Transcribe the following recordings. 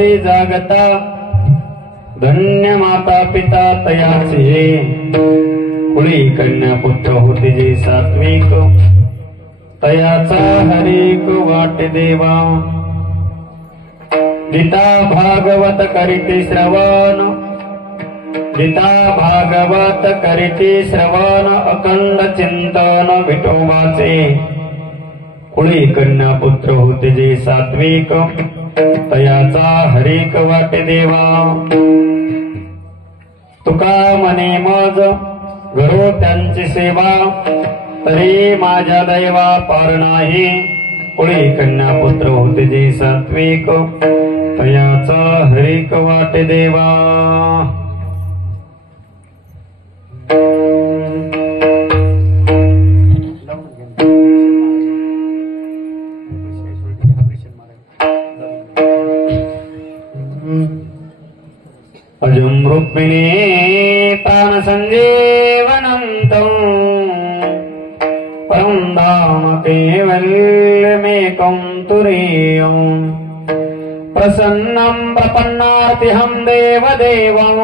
वसे जागता धन्य माता पिता तयाचे कुळी कन्या पुत्र होते जे सात्विक तयाचा हरिक वाटे देवा गीता भागवत करीते श्रवण गीता भागवत करीते श्रवण अखंड चिंतन विठोबाचे कुळी कन्या पुत्र होते जे सात्विक तयाचा हरिक वाटे देवा तुका मने मज घरो त्यांची सेवा तरी माझ्या दैवा पार नाही कुळी कन्या पुत्र होते जे सात्विक तयाचा हरिक वाटे देवा अजं रुक्मिणी प्राण संजीवनन्तं परं धाम कैवल्यमेकं तुरीयं प्रसन्नं प्रपन्नार्तिहं देवदेवं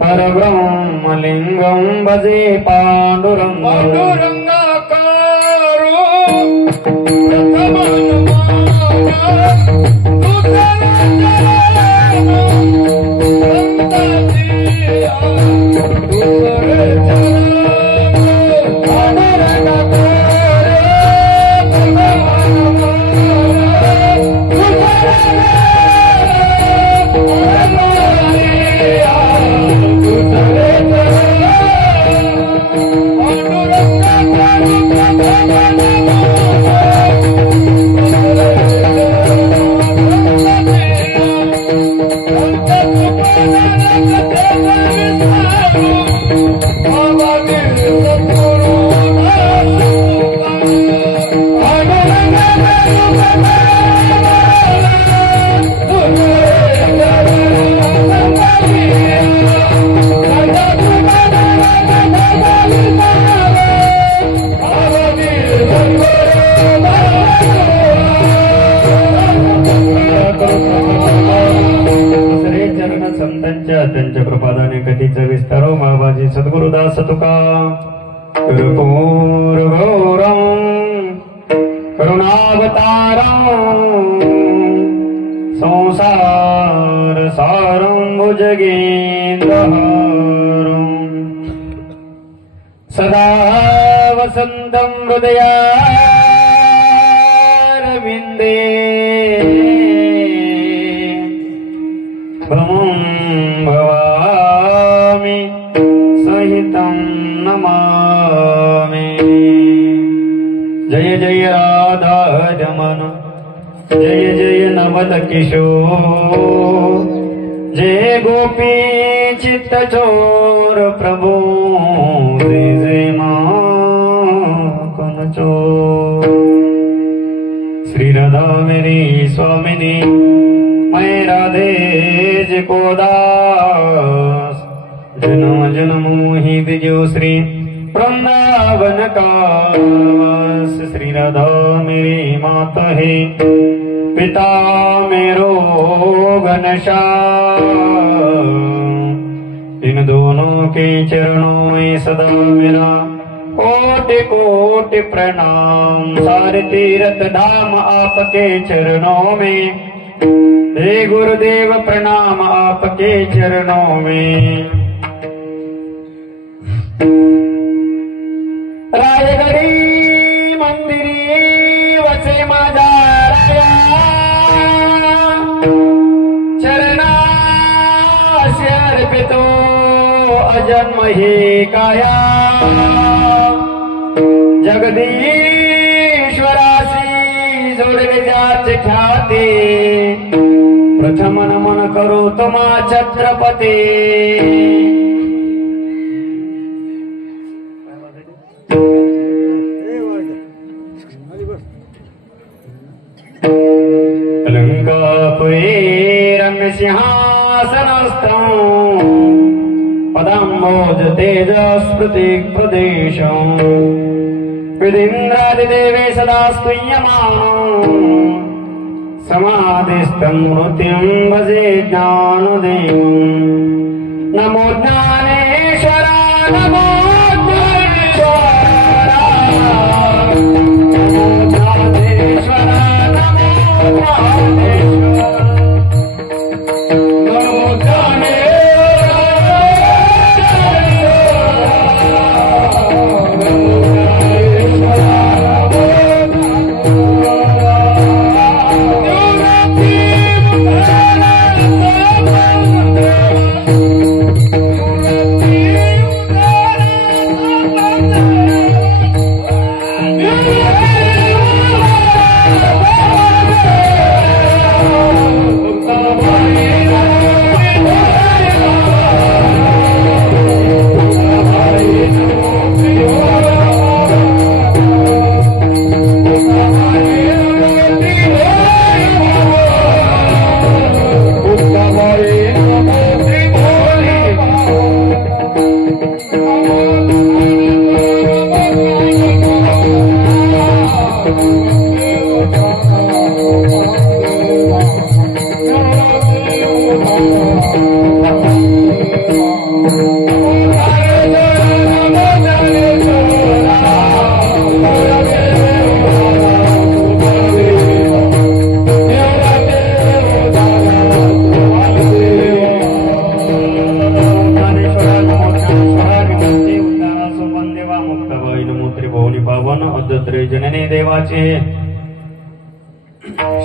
परब्रह्मलिङ्गं भजे पाण्डुरङ्गं त्यांच्या प्रपादाने कधीच विस्तारो महाबाजी सद्गुरुदास तुका कर्पूर गौरम करुणावतारम संसार सारं भुजगेन्द्रहारं सदा वसन्तं हृदयारविन्दे भवामि सहितं नमामि। जय जय राधा रमण जय जय नवल किशोर जय गोपी चित्त चोर प्रभु जय जय माखन चोर। श्री राधा मेरी स्वामिनी मैं राधे जी को दास जन्म जन्म मोहि दिजो श्री वृंदावन का वास। श्री राधा मेरी माता है पिता मेरो घनश्याम इन दोनों के चरणों में सदा मेरा कोटि कोटि प्रणाम। सारे तीर्थ धाम आपके चरणों में हे गुरुदेव प्रणाम आपके चरणों में। रायगडी मंदिरी वसे माझा राया चरणासी अर्पितो अजन्म ही काया। जगदीश्वरासी जोडले जाचे ख्याती प्रथम नमन करो तुम्हा छत्रपती। अलंकापुरी रम्य सिंहासनस्थं पदाम्बोज तेजस्पृति प्रदेशं विदिन्द्रादिदेवे सदा स्तूयमानं समाधिस्थं मृत्युं भजे ज्ञानदेवं नमो ज्ञानेश्वर नमो ज्ञानेश्वर नमो ज्ञानेश्वर नमो ज्ञानेश्वर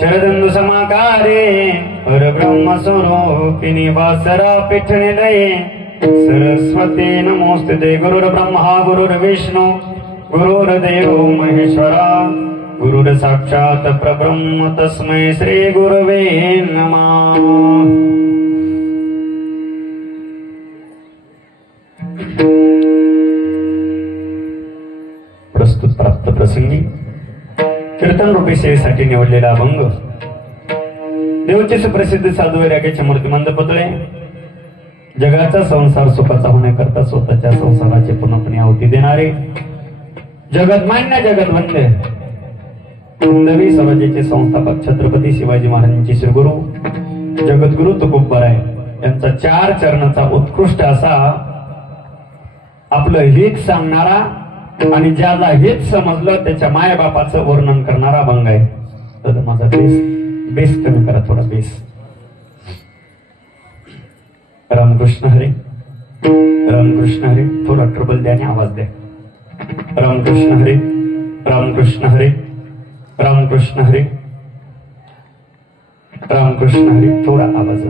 शरदंदु समाकारे परब्रह्म स्वरूपिणी वासरा पीठनिलये सरस्वती नमोस्तुते गुरुर्ब्रह्मा गुरुर्विष्णु गुरुर्देवो महेश्वरा गुरुर्साक्षात् परब्रह्म तस्मै श्री गुरवे नमः। प्रस्तुत प्राप्त प्रसंगी कीर्तन रूपी सेवेसाठी निवडलेला अभंग देवचे सुप्रसिद्ध साधू वैराग्याचे मूर्तिमंत पुतळे जगाचा संसार सुखाचा होण्याकरता स्वतःच्या संसाराचे पूर्णपणे आहुती देणारे जगतमान्य जगतवंद्य हिंदवी स्वराज्याचे संस्थापक छत्रपती शिवाजी महाराजांचे श्रीगुरु जगद्गुरु तुकोबराय यांचा 4 चरणाचा उत्कृष्ट असा आपलं हित सांगणारा आणि ज्याला हेच समजलं त्याच्या मायबापाचं वर्णन करणारा अभंग आहे। तर माझा बेस कमी करा थोडा बेस। रामकृष्ण हरी रामकृष्ण हरी थोडा ट्रबल द्या आणि आवाज द्या। रामकृष्ण हरी रामकृष्ण हरी रामकृष्ण हरी रामकृष्ण हरी थोडा आवाज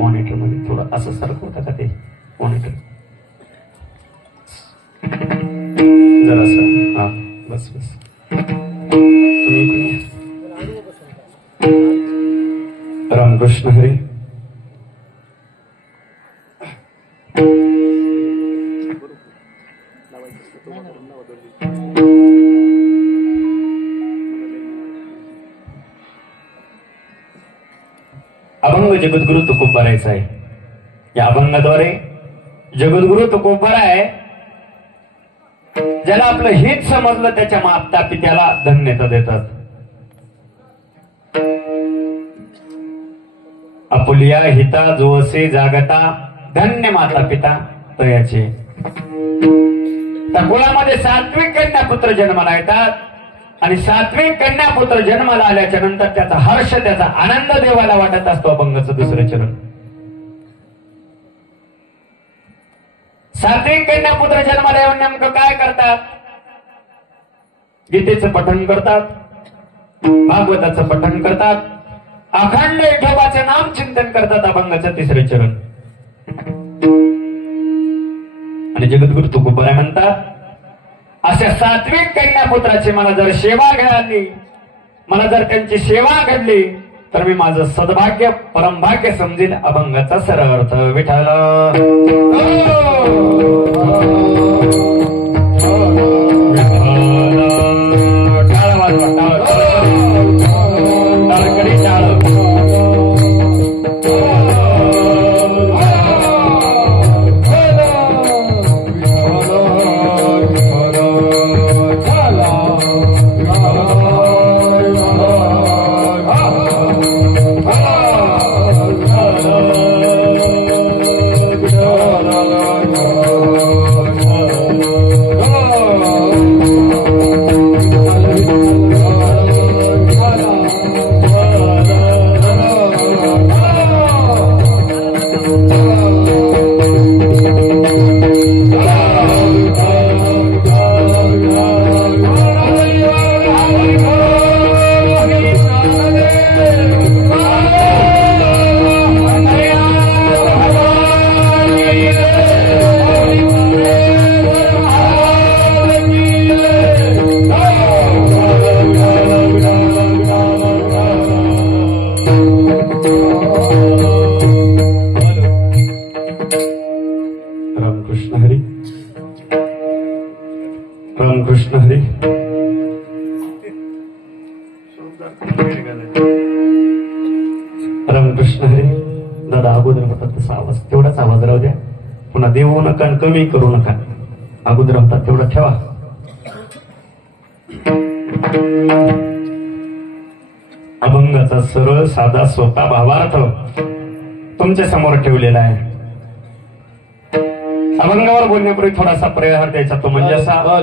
मॉनिटर मध्ये थोडा असं सारखं होतं का ते मॉनिटर जरासं हा बस बस रामकृष्ण हरी अभंग जगद्गुरु तुकोबरायचा आहे। या अभंगाद्वारे जगद्गुरु तुकोबराय ज्याला आपलं हित समजलं त्याच्या माता पित्याला धन्यता देतात। आपुलिया हिता जोसे जागता धन्य माता पिता तयाचे। त्या कुळामध्ये सात्विक कन्या पुत्र जन्माला येतात आणि सात्विक कन्या पुत्र जन्माला आल्याच्या नंतर त्याचा हर्ष त्याचा आनंद देवाला वाटत असतो। अभंगाचं 2रं चरण सात्विक कन्या पुत्र जन्माला येऊन नेमकं काय करतात? गीतेचं पठण करतात, भागवताचं पठण करतात, अखंड विठोबाचे नाम चिंतन करतात। अभंगाचं 3रं चरण आणि जगद्गुरु तुकोबराय म्हणतात अशा सात्विक कन्या पुत्राची मला जर सेवा घडली, मला जर त्यांची सेवा घडली तर मी माझं सद्भाग्य परमभाग्य समजेल। अभंगाचा सरळ अर्थ विठ्ठल रामकृष्ण हरी. रामकृष्ण हरी. दादा अगोदर होता तसा आवाज, तेवढाच आवाज राहू द्या. पुन्हा देऊ नका आणि कमी करू नका. अगोदर होता तेवढा ठेवा. अभंगाचा सरळ साधा सोपा भावार्थ तुमच्या समोर ठेवलेला आहे. अभंगावर बोलण्यापूर्वी थोडासा परिहार द्यायचा, तो म्हणजे असा.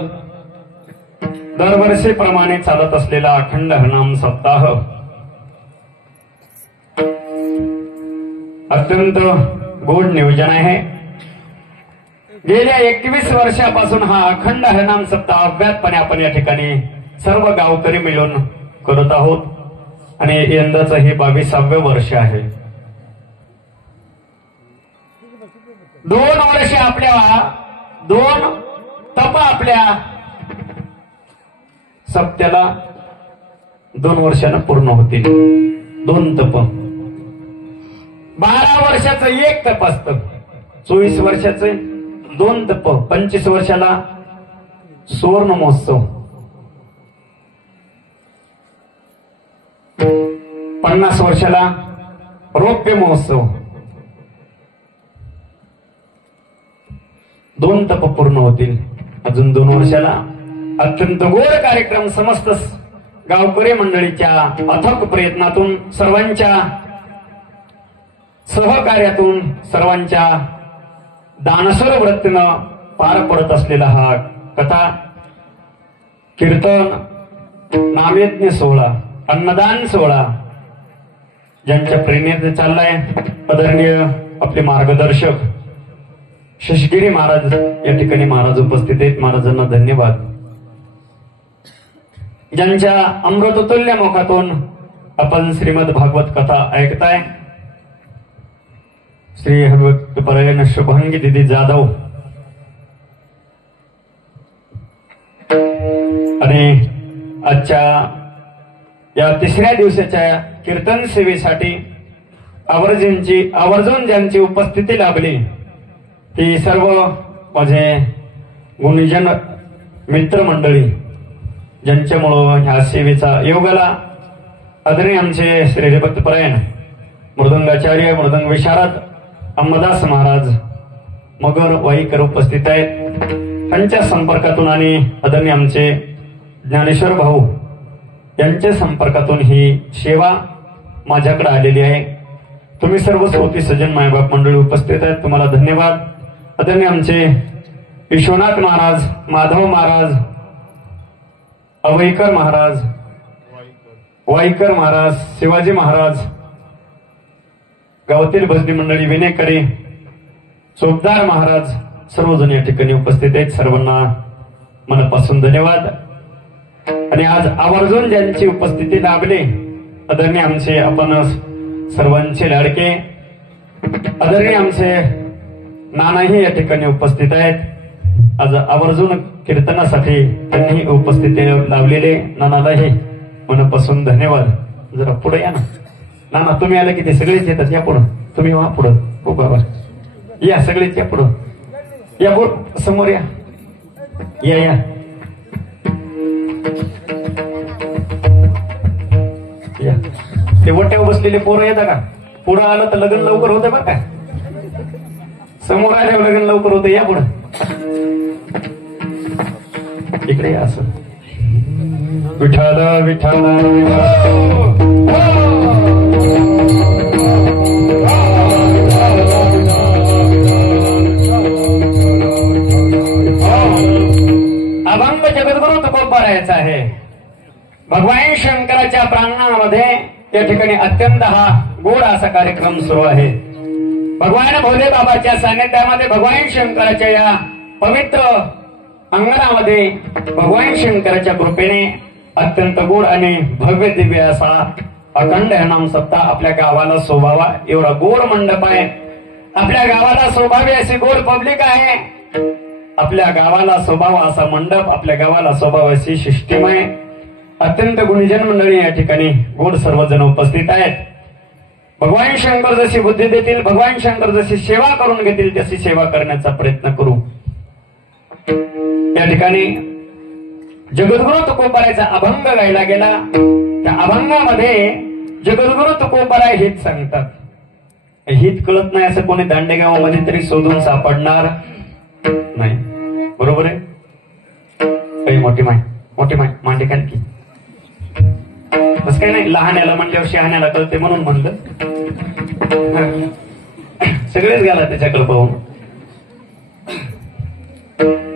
दरवर्षीप्रमाणे चालत असलेला अखंड हरिनाम सप्ताह अत्यंत गोड नियोजन आहे. गेल्या 21 वर्षापासून हा अखंड हरिनाम सप्ताह अव्याहतपणे आपण या ठिकाणी सर्व गावकरी मिळून करत आहोत आणि यंदाचं हे 22वे वर्ष आहे. 2 वर्ष आपल्या 2 तप आपल्या सप्त्याला 2 वर्षानं पूर्ण होतील. 2 तप. 12 वर्षाचं 1 तप असतं. 24 वर्षाचं 2 तप. 25 वर्षाला सुवर्ण महोत्सव. 50 वर्षाला रौप्य महोत्सव. 2 तप पूर्ण होतील. अजून 2 वर्षाला अत्यंत गोड कार्यक्रम समस्त गावकरी मंडळीच्या अथक प्रयत्नातून, सर्वांच्या सहकार्यातून, सर्वांच्या दानशूर वृत्तीनं पार पडत असलेला हा कथा, कीर्तन, नामयज्ञ सोहळा, अन्नदान सोहळा ज्यांच्या प्रेरणेने चाललाय, आदरणीय आपले मार्गदर्शक शेषगिरी महाराज या ठिकाणी महाराज उपस्थित आहेत. महाराजांना धन्यवाद. ज्यांच्या अमृततुल्य मुखातून आपण श्रीमद भागवत कथा ऐकताय, श्री हरिभक्तपरायण शुभांगी दिदी जाधव आणि आजच्या या 3ऱ्या दिवसाच्या कीर्तन सेवेसाठी आवर्जून ज्यांची उपस्थिती लाभली, ती सर्व माझे गुणीजन मित्रमंडळी, ज्यांच्यामुळं ह्या सेवेचा योगाला आदरणीय आमचे श्री हरिभक्तपरायण मृदंगाचार्य, मृदंग विशारद अंबादास महाराज मगर वाईकर उपस्थित आहेत. त्यांच्या संपर्कातून आणि आदरणीय आमचे ज्ञानेश्वर भाऊ यांच्या संपर्कातून ही सेवा माझ्याकडे आलेली आहे. तुम्ही सर्व श्रोती सज्जन मायबाप मंडळी उपस्थित आहेत, तुम्हाला धन्यवाद. आदरणीय आमचे विश्वनाथ महाराज, माधव महाराज, अवैकर महाराज, वाईकर महाराज, शिवाजी महाराज, गावातील भजनी मंडळी, विनेकरी, चोपदार महाराज, सर्वजण या ठिकाणी उपस्थित आहेत. सर्वांना मनापासून धन्यवाद. आणि आज आवर्जून ज्यांची उपस्थिती लाभली, आदरणीय आमचे आपण सर्वांचे लाडके आदरणीय आमचे नानाही या ठिकाणी उपस्थित आहेत. आज आवर्जून कीर्तनासाठी त्यांनी उपस्थिती लावलेले नानालाही मनापासून धन्यवाद. जरा पुढे या ना नाना, तुम्ही आले की ते सगळेच येतात. या पुढं, तुम्ही वा पुढं. हो बाबा, या सगळेच या पुढं. या बोल समोर या. या या या. ते वट्यावर बसलेले पोरं येतात का? पुढं आलं तर लग्न लवकर होतं बरं का. समोर आल्यावर लग्न लवकर होतं. या पुढं, इकडे या. असं विठाल विठाल करायचा आहे. भगवान शंकराच्या प्रांगणामध्ये त्या ठिकाणी अत्यंत हा गोड असा कार्यक्रम सुरू आहे. भगवान भोले बाबाच्या सान्निध्यामध्ये भगवान शंकराच्या या पवित्र अंगणामध्ये भगवान शंकराच्या कृपेने अत्यंत गोड आणि भव्य दिव्य असा अखंड नाम सप्ताह आपल्या गावाला शोभावा एवढा गोड मंडप आहे. आपल्या गावाला शोभावी अशी गोड पब्लिक आहे. आपल्या गावाला शोभावा असा मंडप, आपल्या गावाला शोभावा अशी सिस्टीम आहे. अत्यंत गुणीजन मंडळी या ठिकाणी गोड सर्वजण उपस्थित आहेत. भगवान शंकर जशी बुद्धी देतील, भगवान शंकर जशी सेवा करून घेतील तशी सेवा करण्याचा प्रयत्न करू. या ठिकाणी जगद्गुरु तुकोबारायचा अभंग गायला गेला. त्या अभंगामध्ये जगद्गुरु तुकोबाराय हित सांगतात. हित कळत नाही असं कोणी दांडेगावामध्ये तरी शोधून सापडणार नाही. बरोबर आहे. काही मोठी मांडी काल की बस काही नाही. लहान्याला म्हणल्यावर शहाण्याला कळते म्हणून म्हणलं. सगळेच गेला त्याच्याकडे पाहून.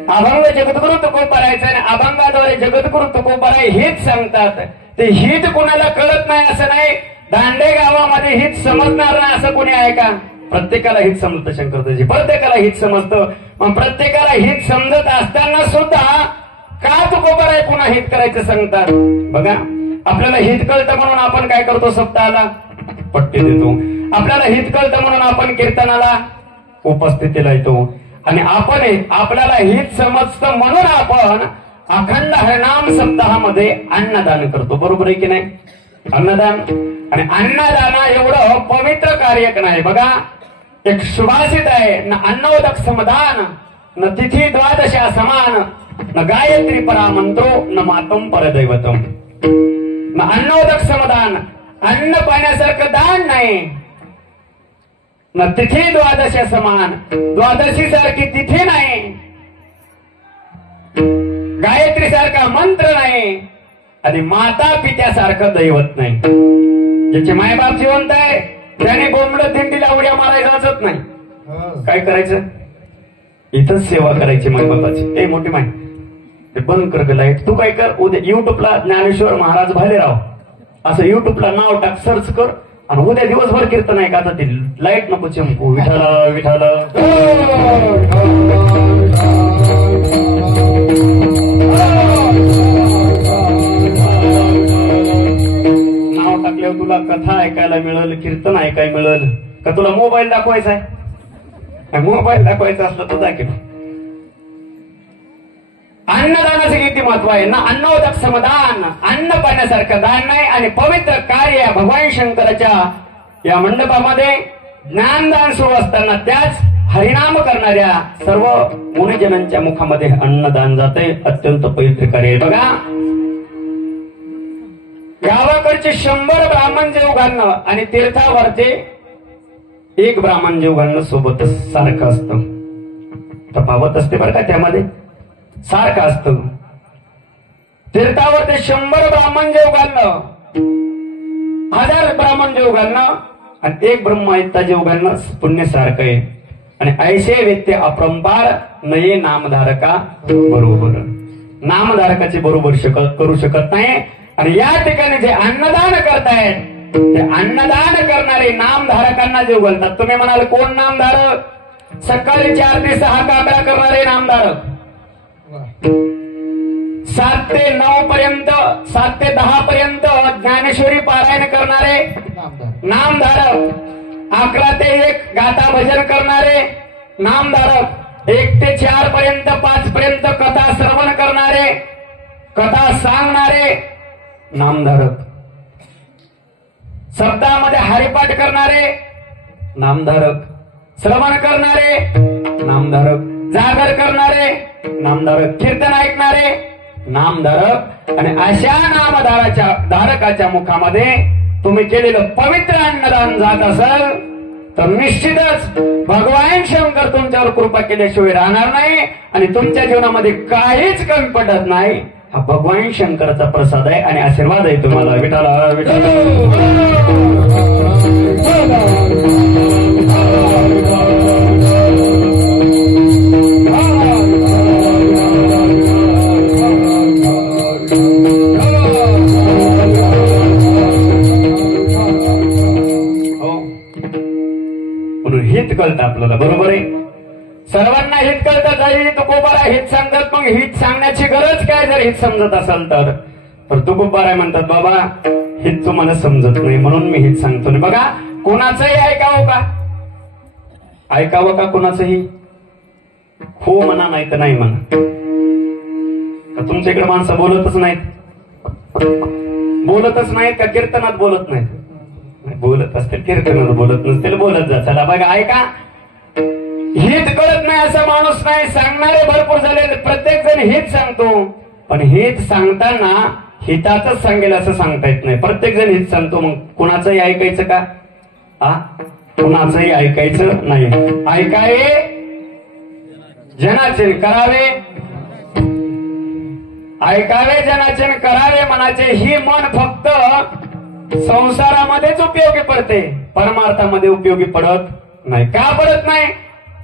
अभंग जगद्गुरु तुकोबारायचं आणि अभंगाद्वारे जगद्गुरु तुकोबाराय हित सांगतात. ते हित कोणाला कळत नाही असं नाही. दांडे गावामध्ये हित समजणार नाही असं कोणी आहे का? प्रत्येकाला हित समजतं. शंकरजी प्रत्येकाला हित समजतं. मग प्रत्येकाला हित समजत असताना सुद्धा का तुकोबाराय पुन्हा हित करायचं सांगतात? बघा, आपल्याला हित कळतं म्हणून आपण काय करतो? सप्ताहाला पट्टी देतो. आपल्याला हित कळतं म्हणून आपण कीर्तनाला उपस्थितीला येतो. आणि आपण आपल्याला हित समजतं म्हणून आपण अखंड हरिनाम सप्ताहामध्ये अन्नदान करतो. बरोबर आहे की नाही? अन्नदान आणि अन्नदाना एवढं पवित्र कार्य नाही. बघा, एक सुभाषित आहे, न अन्नोदक समदान, न तिथी द्वादशा समान, न गायत्री परा मंत्रो, न मातम परदैवतम. न अन्नोदक समदान, अन्न पाण्यासारखं दान नाही. न तिथी द्वादशा समान, द्वादशी सारखी तिथी नाही. गायत्री सारखा मंत्र नाही आणि माता पित्यासारखं दैवत नाही. ज्याचे मायबाप जिवंत आहे त्याने बोंबलं दिंडीला उड्या मारायला जात नाही. काय करायचं? इथंच सेवा करायची मायबापाची. ते मोठी माय ते बंद कर ग लाईट. तू काय कर, उद्या युट्यूबला ज्ञानेश्वर महाराज भालेराव असं युट्यूबला नाव टाक, सर्च कर आणि उद्या दिवसभर कीर्तन आहे का? आता ती लाईट नको चमकू. विठाला विठाला नाव टाकल्यावर तुला कथा ऐकायला मिळेल, कीर्तन ऐकायला मिळेल का? तुला मोबाईल दाखवायचा आहे? मोबाईल दाखवायचा असलं तर दाखव. अन्नदानाचं किती महत्व आहे ना. अन्नोदक समदान, अन्न पाण्यासारखं दान नाही. आणि पवित्र कार्य भगवान शंकराच्या या मंडपामध्ये ज्ञानदान सुरू असताना त्याच हरिनाम करणाऱ्या सर्व मुनिजनांच्या मुखामध्ये अन्नदान जाते. अत्यंत पवित्र कार्य. बघा, गावाकडचे 100 ब्राह्मण जेव घालणं आणि तीर्थावरचे 1 ब्राह्मण जेव घालणं सोबतच सारखं असतं. तफावत असते बरं का, त्यामध्ये सारखं असतं. तीर्थावर ते 100 ब्राह्मण जेव घालणं, 1000 ब्राह्मण जेव घालणं आणि 1 ब्रह्मयुक्ता जेव घालणं पुण्य सारखं आहे. आणि ऐसे व्यक्ती अपरंपार नये नामधारका बरोबर. नामधारकाचे बरोबर करू शकत नाही. आणि या ठिकाणी जे अन्नदान करतायत ते अन्नदान करणारे नामधारकांना जेव घालतात. तुम्ही म्हणाल कोण नामधारक? सकाळी 4 ते 6 काकड्या करणारे नामधारक, 7 ते 9 पर्यंत, 7 ते 10 पर्यंत ज्ञानेश्वरी पारायण करणारे नामधारक, 11 ते 1 गाथा भजन करणारे नामधारक, 1 ते 4 पर्यंत 5 पर्यंत कथा श्रवण करणारे, कथा सांगणारे नामधारक, शब्दामध्ये हरिपाठ करणारे नामधारक, श्रवण करणारे नामधारक, जागर करणारे नामधारक, कीर्तन ऐकणारे नामधारक. आणि अशा धारकाच्या मुखामध्ये तुम्ही केलेलं पवित्र अन्नदान जात असाल तर निश्चितच भगवान शंकर तुमच्यावर कृपा केल्याशिवाय राहणार नाही आणि तुमच्या जीवनामध्ये काहीच कमी पडत नाही. हा भगवान शंकराचा प्रसाद आहे आणि आशीर्वाद आहे तुम्हाला. विठाला विठाला सर्वांना हित कळतं तरी तुकोबारा हित सांगतात. मग हित सांगण्याची गरज काय जर हित समजत असेल तर तुकोबारा म्हणतात बाबा हित तुम्हाला समजत नाही म्हणून मी हित सांगतो नाही. बघा कोणाचंही ऐकावं का? ऐकावं का कोणाचंही? हो म्हणा नाही तर नाही म्हणा. तुमच्या इकडे माणसं बोलतच नाहीत? बोलतच नाहीत का कीर्तनात बोलत नाहीत? बोलत असतील कीर्तनात बोलत नसतील बोलत जा. चला बघा ऐका, हित कळत नाही असा माणूस नाही. सांगणारे भरपूर झाले, प्रत्येक जण हित सांगतो पण हित सांगताना हितातच सांगेल असं सांगता येत नाही. प्रत्येक जण हित सांगतो मग कुणाचंही ऐकायचं का? कुणाचंही ऐकायचं नाही. ऐकावे जनाचे करावे, ऐकावे जनाचे करावे म्हणाचे. ही मन फक्त संसारामध्येच उपयोगी पडते, परमार्थामध्ये उपयोगी पडत नाही. का पडत नाही?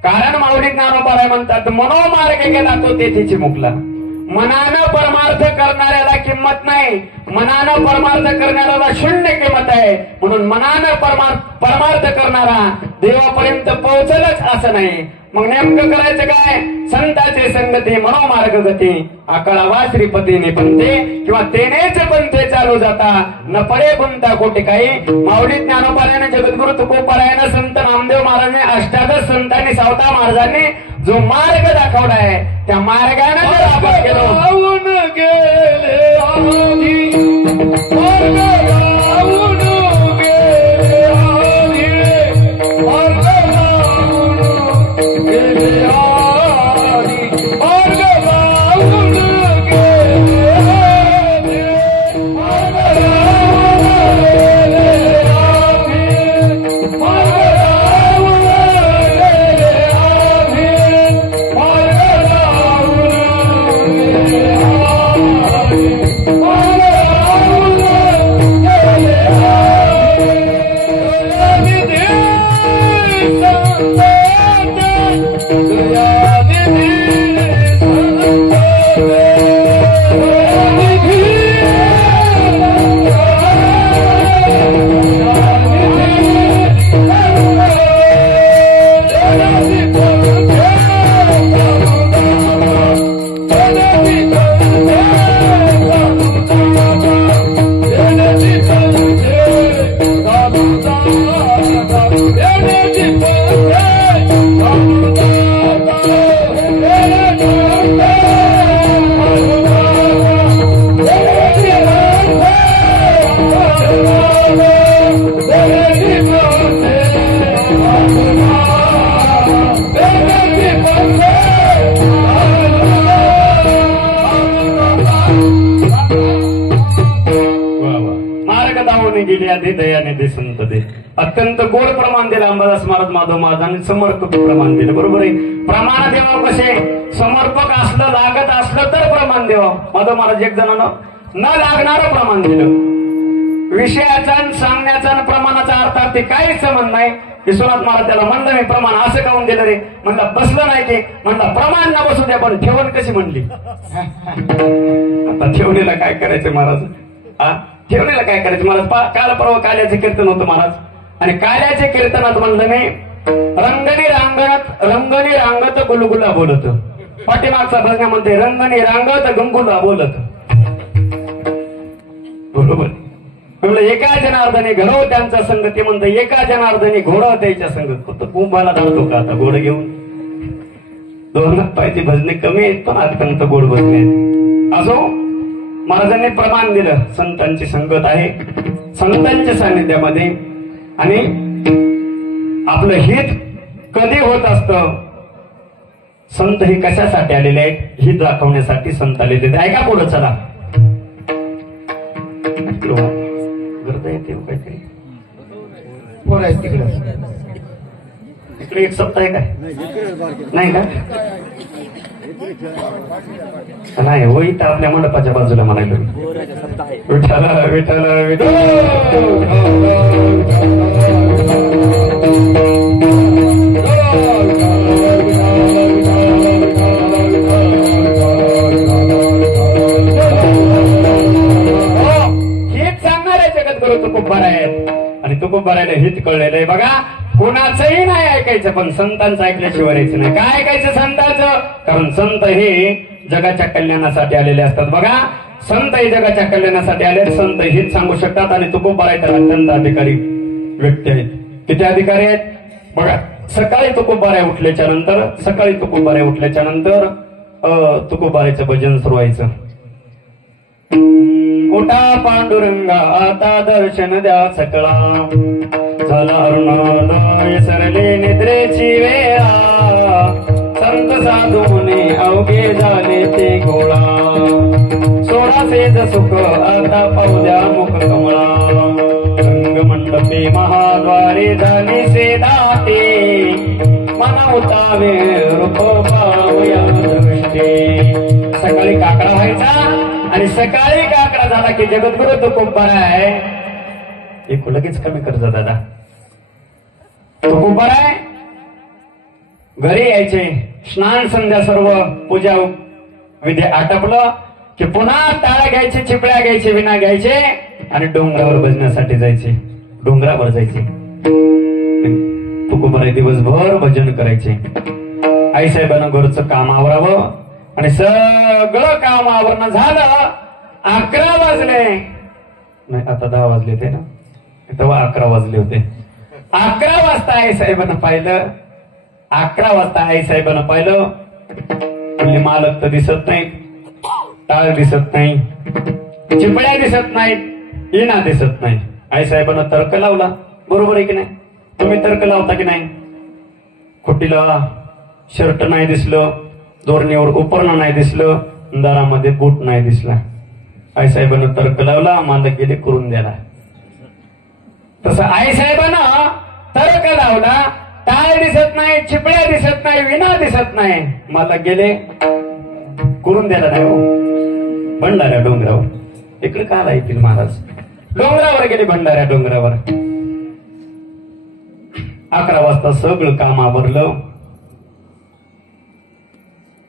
कारण माऊली ज्ञानोबा म्हणतात मनोमार्ग गेला तो तेथीची मुकला. मनानं परमार्थ करणाऱ्याला किंमत नाही, मनानं परमार्थ करणाऱ्याला शून्य किंमत आहे. म्हणून मनानं परमार्थ करणारा देवापर्यंत पोहोचलच असं नाही. मग नेमकं करायचं काय? संताचे संगती मनोमार्ग गती आकळावा श्रीपतीने पंथे किंवा तेनेच पंथे चालू जाता न पडे गुंता कोटी काही. माऊली ज्ञानोबाने जगद्गुरु तुकोबारायानं संत नामदेव महाराजांनी अष्टादश संतांनी सावता महाराजांनी जो मार्ग दाखवलाय त्या मार्गाने जर आपण गेलो अत्यंत गोड प्रमाण दिलं अंबादास महाराज माधव महाराजांनी समर्पक प्रमाण दिलं. बरोबर आहे. प्रमाण देवा कसे? समर्पक असलं लागत असलं तर प्रमाण देवा. माधव महाराज एक जणांना न लागणारं प्रमाण दिलं. विषयाचा सांगण्याचा प्रमाणाचा अर्थात काहीच संबंध नाही. विश्वनाथ महाराज त्याला म्हणलं मी प्रमाण असं काऊन दिलं रे? म्हणलं बसलं नाही की? म्हणलं प्रमाण ना बसू द्या पण ठेवण कशी म्हणली? आता ठेवणीला काय करायचं महाराज? ठेवणीला काय करायचं महाराज? काल परवा काल्याचे कीर्तन होतं महाराज आणि काल्याच्या कीर्तनात म्हणलं मी रंगणी रांगत गुलगुला बोलत. पाठीमागचा भजना म्हणते रंगणी रांगत गंगुला बोलत. बरोबर. म्हणलं एका जनार्दनी घडव त्यांचा संगती म्हणतं एका जनार्दनी घोडव त्याच्या संगत. फक्त कुंभाला धावतो का आता घोडं घेऊन? दोन पायची भजने कमी आहेत पण आजपर्यंत गोड भजने आहेत. असो महाराजांनी प्रमाण दिलं संतांची संगत आहे, संतांच्या सानिध्यामध्ये. आणि आपलं हित कधी होत असतं? संत हे कशासाठी आलेले आहेत? हित दाखवण्यासाठी संत आलेले आहेत. ऐका पुढं चला. गर्द येते काहीतरी पोर आहेत तिकडे. इकडे एक सप्ताह आहे काय? नाही का? नाही होई तर आपल्या मंडपाच्या बाजूला म्हणायला विठाला विठाला विठाला. हित सांगणारे जगद्गुरु तुकोबाराय आहेत आणि तुकोबारायला हित कळलेलं आहे. बघा कोणाचंही नाही ऐकायचं. ऐकायचं, पण संतांचं ऐकल्याशिवाय राहायचं नाही. काय ऐकायचं संतांचं? कारण संत हे जगाच्या कल्याणासाठी आलेले असतात. बघा, संत हे जगाच्या कल्याणासाठी आले. संत हेच सांगू शकतात. आणि तुकोबाराय तर अत्यंत अधिकारी व्यक्ती आहेत. किती अधिकारी आहेत बघा. सकाळी तुकोबाराय उठल्याच्या नंतर तुकोबारायचं भजन सुरू व्हायचं. उठा पांडुरंगा आता दर्शन द्या सकळा, झाला अरुणालय विसरले निद्रेची वेळा, संत साधू मुनी अवघे झाले ते गोळा, सोळा सेज सुख आता पाहू द्या मुख कमळा, रंगमंडपे महाद्वारे झाली से दाटे, मना उतावे रूप पाहूया दृष्टी. सकाळी काकडा व्हायचा आणि सकाळी काकडा झाला की जगद्गुरु तुकोबाराय एक लगेच कमी करतो दादा. तुकोबाराय घरी यायचे, स्नान संध्या सर्व पूजा विधी आटपलं की पुन्हा टाळ्या घ्यायचे, चिपळ्या घ्यायचे, विना घ्यायचे आणि डोंगरावर भजनासाठी जायचे. डोंगरावर जायचे तुकोबाराय दिवसभर भजन करायचे. आईसाहेबांना घरचं काम आवरावं आणि सगळं काम आवरणं झालं. 11 वाजले नाही, आता 10 वाजले होते ना, तेव्हा 11 वाजले होते. 11 वाजता आईसाहेबांना पाहिलं. 11 वाजता आईसाहेबांना पाहिलं. म्हणजे मालक तर दिसत नाही, टाळ दिसत नाही, चिपळ्या दिसत नाहीत, इना दिसत नाही. आईसाहेबांना तर्क लावला. बरोबर आहे की नाही? तुम्ही तर्क लावता की नाही? खुटीला शर्ट नाही दिसलं, दोरणीवर उपरणं नाही दिसलं, दारामध्ये बूट नाही दिसला. आईसाहेबांना तर्क लावला, मालक गेले करून द्यायला. तसं आईसाहेबांना तर्क लावला. टाळ दिसत नाही, चिपळ्या दिसत नाही, विना दिसत नाही, मालक गेले करून द्यायला नाही. हो भंडाऱ्या डोंगरावर इकडे का येतील महाराज? डोंगरावर गेले, भंडाऱ्या डोंगरावर. 11 वाजता सगळं काम आवरलं.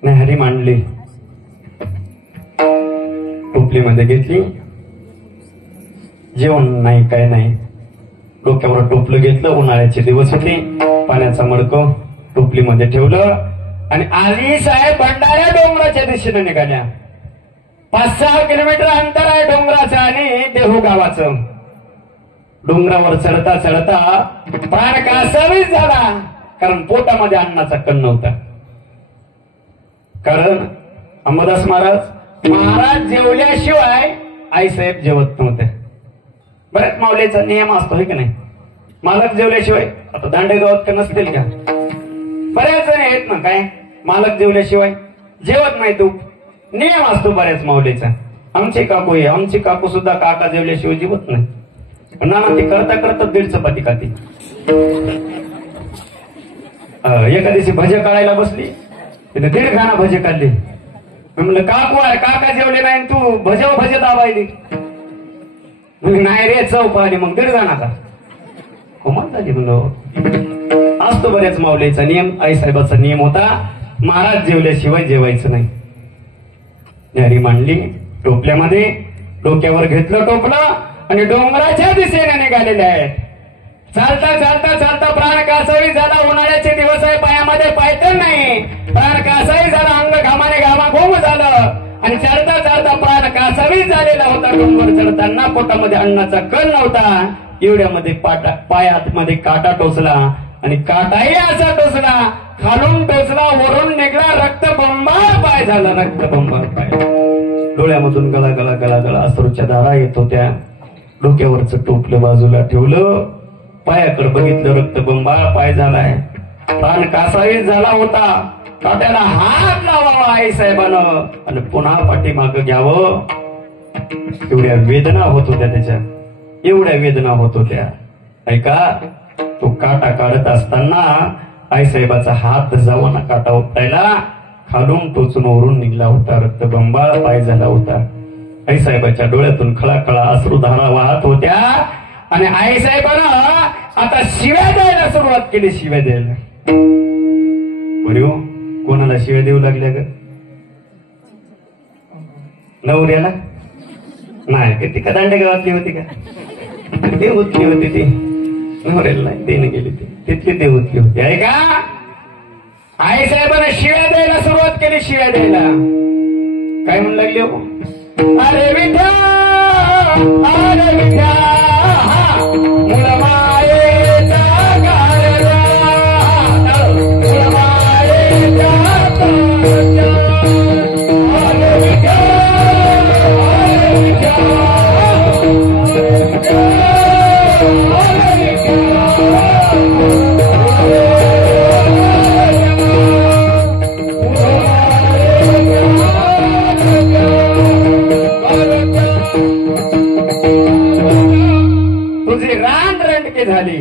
न्याहारी मांडली, टोपलीमध्ये घेतली. जेवण नाही, काय नाही. डोक्यावर टोपलं घेतलं. उन्हाळ्याचे दिवस होते. पाण्याचा मडकं टोपलीमध्ये ठेवलं आणि आली साहेब भंडाऱ्या डोंगराच्या दिशेने निघाल्या. 5-6 किलोमीटर अंतर आहे डोंगराचं आणि देहू गावाचं. डोंगरावर चढता चढता प्राण कासावीस झाला, कारण पोटामध्ये अन्नाचा कण नव्हता. कारण अंबादास महाराज जेवल्याशिवाय आईसाहेब जेवत नव्हते. बऱ्याच माऊलीचा नियम असतो, हे की नाही? मालक जेवल्याशिवाय, आता दांडेगावात का नसतील का? बऱ्याच जण आहेत ना, काय मालक जेवल्याशिवाय जेवत नाही. तू नियम असतो बऱ्याच माऊलीचा. आमची काकू आहे, आमची काकू सुद्धा काका जेवल्याशिवाय जेवत नाही. ना ती करता करता 1.5 चपाती खाती. एका दिवशी भजे काढायला बसली, तिने 1.5 खाना भजे काढले. म्हणलं काकू आहे, काका जेवले नाही, तू भजे दाबायली. नाही रे, चव पाहिली. मग 1.5 खानाचा कमाल झाली. म्हणलं असतो बऱ्याच माऊलीचा नियम. आईसाहेबाचा नियम होता, महाराज जेवल्याशिवाय जेवायचं नाही. न्यारी मांडली टोपल्यामध्ये, डोक्यावर घेतलं टोपलं आणि डोंगराच्या दिशेने निघालेले आहेत. चालता चालता चालता प्राण कासावी झाला. उन्हाळ्याचे दिवस आहे, पायामध्ये पायतण नाही. प्राण कासावी झाला, अंग घामाने घामाघूम झालं आणि चढता चढता प्राण कासावी झालेला होता. डोंगर चढताना पोटामध्ये अन्नाचा कण नव्हता. एवढ्यामध्ये पायात मध्ये काटा टोचला आणि काटाही असा टोचला, खालून टोचला, वरून निघला, रक्तबंबाळ पाय झाला. रक्तबंबाळ पाय, डोळ्यामधून गळा गळा गळा गळा अश्रूच्या धारा येत होत्या. डोक्यावरचं टोपलं बाजूला ठेवलं, पायाकडे बघितलं, रक्तबंबाळ पाय झालाय. प्राण कासावीस झाला होता. काट्याला हात लावावा आईसाहेबानं आणि पुन्हा पाठीमागं घ्यावं. एवढ्या वेदना होत होत्या त्याच्या, एवढ्या वेदना होत होत्या. ऐका, तो काटा काढत असताना आईसाहेबाचा हात जावाना काटा उपटायला, खालून टोचून वरून निघला होता. रक्तबंबाळ पाय झाला होता. आईसाहेबाच्या डोळ्यातून खळाखळा अश्रुधारा वाहत होत्या आणि आईसाहेबानं आता शिव्या द्यायला सुरुवात केली. शिव्या द्यायला. बरं, कोणाला शिव्या देऊ लागल्या ग? नवऱ्याला नाही, ती का दांडेगावातली होती का? ती उतली होती ती, नवऱ्याला नाही देणं गेली ती. तिथली ते उतली होती आहे का. आईसाहेबांना शिव्या द्यायला सुरुवात केली. शिव्या द्यायला काय म्हणू लागले हो. अरे विद्या अरे विद्या मुळ मायेचा कारला मुळ मायेचा कारला. अरे विद्या अरे विद्या तुझी रान रणके झाली.